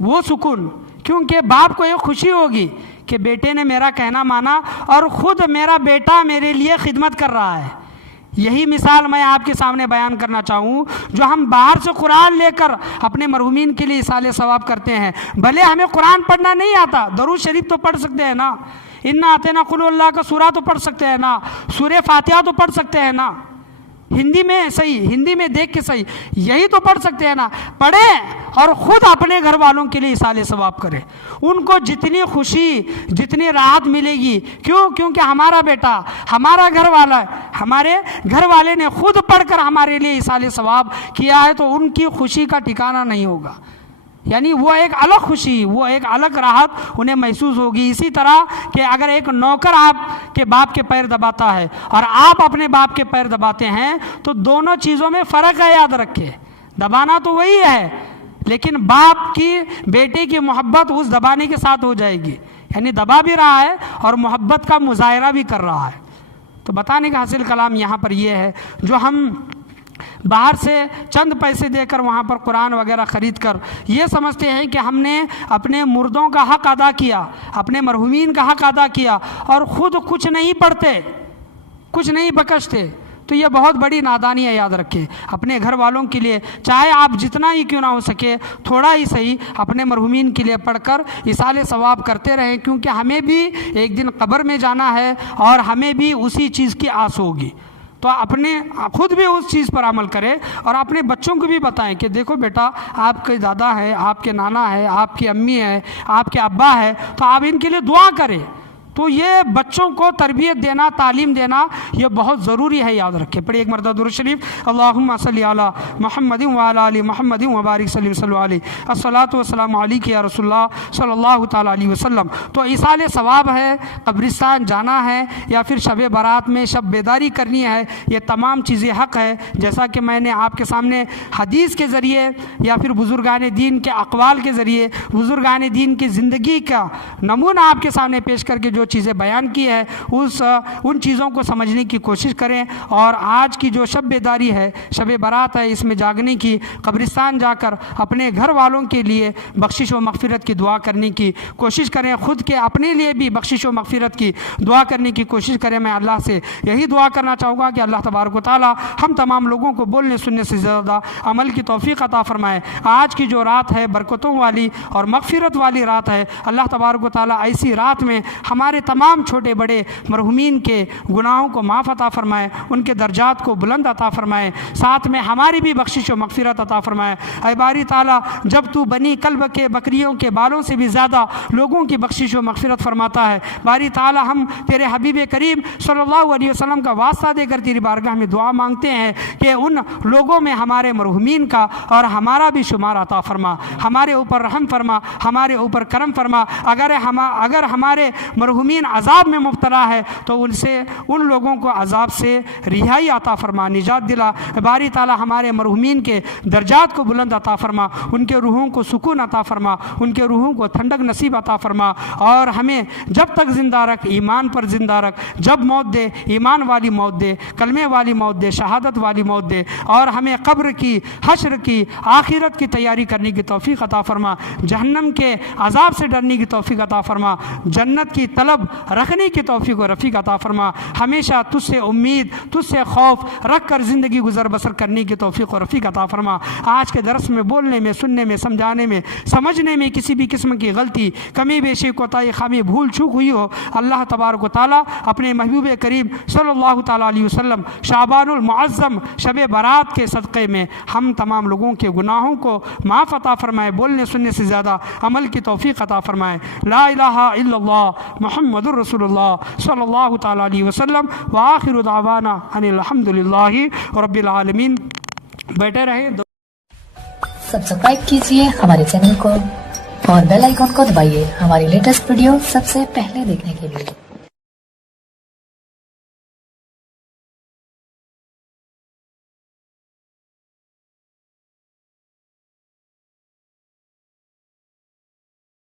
وہ سکون، کیونکہ باپ کو ایک خوشی ہوگی کہ بیٹے نے میرا کہنا مانا اور خود میرا بیٹا میرے لیے خدمت کر رہا ہے۔ یہی مثال میں آپ کے سامنے بیان کرنا چاہوں، جو ہم باہر سے قرآن لے کر اپنے مرحومین کے لیے ایصال ثواب کرتے ہیں، بھلے ہمیں قرآن پڑھنا نہیں آتا، درود شریف تو پڑھ سکتے ہیں نا، انا اعطیناک قل اللہ کا سورہ تو پڑھ سکتے ہیں نا، سورہ فاتحہ تو پڑھ سکتے ہیں نا، ہندی میں صحیح، ہندی میں دیکھ کے صحیح، یہی تو پڑھ سکتے ہیں نا، پڑھیں اور خود اپنے گھر والوں کے لیے ایصال ثواب کریں، ان کو جتنی خوشی، جتنی راحت ملے گی، کیونکہ ہمارا بیٹا، ہمارا گھر والا، ہمارے گھر والے نے خود پڑھ کر ہمارے لیے ایصال ثواب کیا ہے، تو ان کی خوشی کا ٹھکانہ نہیں ہوگا، یعنی وہ ایک الگ خوشی، وہ ایک الگ راحت انہیں محسوس ہوگی۔ اسی طرح کہ اگر ایک نوکر آپ کے باپ کے پیر دباتا ہے اور آپ اپنے باپ کے پیر دباتے ہیں، تو دونوں چیزوں میں فرق ہے، یاد رکھیں۔ دبانا تو وہی ہے، لیکن باپ کی بیٹے کی محبت اس دبانے کے ساتھ ہو جائے گی، یعنی دبا بھی رہا ہے اور محبت کا مظاہرہ بھی کر رہا ہے۔ تو بتانے کا حاصل کلام یہاں پر یہ ہے، جو ہم باہر سے چند پیسے دے کر وہاں پر قرآن وغیرہ خرید کر یہ سمجھتے ہیں کہ ہم نے اپنے مردوں کا حق ادا کیا، اپنے مرحومین کا حق ادا کیا، اور خود کچھ نہیں پڑھتے، کچھ نہیں بکشتے، تو یہ بہت بڑی نادانی ہے۔ یاد رکھیں، اپنے گھر والوں کے لیے چاہے آپ جتنا ہی کیوں نہ ہو سکے تھوڑا ہی صحیح اپنے مرحومین کے لیے پڑھ کر ایصال ثواب کرتے رہیں، کیونکہ ہمیں بھی ایک دن قبر میں جانا ہے اور ہمیں بھی اسی چیز کی آس ہوگی۔ تو اپنے خود بھی اس چیز پر عمل کریں اور اپنے بچوں کو بھی بتائیں کہ دیکھو بیٹا، آپ کے دادا ہے، آپ کے نانا ہے، آپ کی امی ہے، آپ کے ابا ہے، تو آپ ان کے لیے دعا کریں۔ تو یہ بچوں کو تربیت دینا، تعلیم دینا یہ بہت ضروری ہے۔ یاد رکھیں، پڑھیے ایک مرتبہ درود شریف، اللہم صلی علی محمد وعلی آل محمد وبارک وسلم علیہ، الصلاۃ والسلام علیک یا رسول اللہ صلی اللہ تعالیٰ علیہ وسلم۔ تو ایصال ثواب ہے، قبرستان جانا ہے، یا پھر شب برات میں شب بیداری کرنی ہے، یہ تمام چیزیں حق ہے۔ جیسا کہ میں نے آپ کے سامنے حدیث کے ذریعے یا پھر بزرگان دین کے اقوال کے ذریعے، بزرگان دین کی زندگی کا نمونہ آپ کے سامنے پیش کر کے جو چیزیں بیان کی ہے، ان چیزوں کو سمجھنے کی کوشش کریں۔ اور آج کی جو شب بیداری ہے، شب برات ہے، اس میں جاگنے کی، قبرستان جا کر اپنے گھر والوں کے لیے بخشش و مغفرت کی دعا کرنے کی کوشش کریں، خود کے اپنے لیے بھی بخشش و مغفرت کی دعا کرنے کی کوشش کریں۔ میں اللہ سے یہی دعا کرنا چاہوں گا کہ اللہ تبارک و تعالی ہم تمام لوگوں کو بولنے سننے سے زیادہ عمل کی توفیق عطا فرمائے۔ آج کی جو رات ہے برکتوں والی اور مغفرت والی رات ہے، اللہ تبارک و تعالی ایسی رات میں ہمارے تمام چھوٹے بڑے مرحومین کے گناہوں کو معاف عطا فرمائے، ان کے درجات کو بلند عطا فرمائے، ساتھ میں ہماری بھی بخشش و مغفرت عطا فرمائے۔ اے باری تعالیٰ، جب تو بنی کلب کے بکریوں کے بالوں سے بھی زیادہ لوگوں کی بخشش و مغفرت فرماتا ہے، باری تعالیٰ ہم تیرے حبیب کریم صلی اللہ علیہ وسلم کا واسطہ دے کر تیری بارگاہ میں دعا مانگتے ہیں کہ ان لوگوں میں ہمارے مرحومین کا اور ہمارا بھی شمار عطا فرما، ہمارے اوپر رحم فرما، ہمارے اوپر کرم فرما۔ اگر ہمارے مرحومین عذاب میں مبتلا ہے تو ان لوگوں کو عذاب سے رہائی عطا فرما، نجات دلا۔ باری تعالیٰ ہمارے مرحومین کے درجات کو بلند عطا فرما، ان کے روحوں کو سکون عطا فرما، ان کے روحوں کو ٹھنڈک نصیب عطا فرما، اور ہمیں جب تک زندہ رکھ، ایمان پر زندہ رکھ، جب موت دے ایمان والی موت دے، کلمے والی موت دے، شہادت والی موت دے، اور ہمیں قبر کی، حشر کی، آخرت کی تیاری کرنے کی توفیق عطا فرما، جہنم کے عذاب سے ڈرنے کی توفیق عطا فرما، جنت کی طلب رکھنے کی توفیق و رفیق عطا فرما، ہمیشہ تجھ سے امید، تجھ سے خوف رکھ کر زندگی گزر بسر کرنے کی توفیق و رفیق عطا فرما۔ آج کے درس میں بولنے میں، سننے میں، سمجھانے میں، سمجھنے میں کسی بھی قسم کی غلطی، کمی بیشی، کوتاہی، خامی، بھول چوک ہوئی ہو، اللہ تبارک و تعالیٰ اپنے محبوب کریم صلی اللہ تعالیٰ علیہ وسلم شعبان المعظم شب برات کے صدقے میں ہم تمام لوگوں کے گناہوں کو معاف عطا فرمائے، بولنے سننے سے زیادہ عمل کی توفیق عطا فرمائے۔ لا الہ الا اللہ محمد رسول اللہ صلی اللہ تعالیٰ علیہ وسلم، وآخر دعوانا ان الحمد للہ رب العالمین۔ بیٹھے رہے، سبسکرائب کیجئے ہمارے چینل کو اور بیل آئیکن کو دبائیے ہماری لیٹسٹ ویڈیو سب سے پہلے دیکھنے کے لیے۔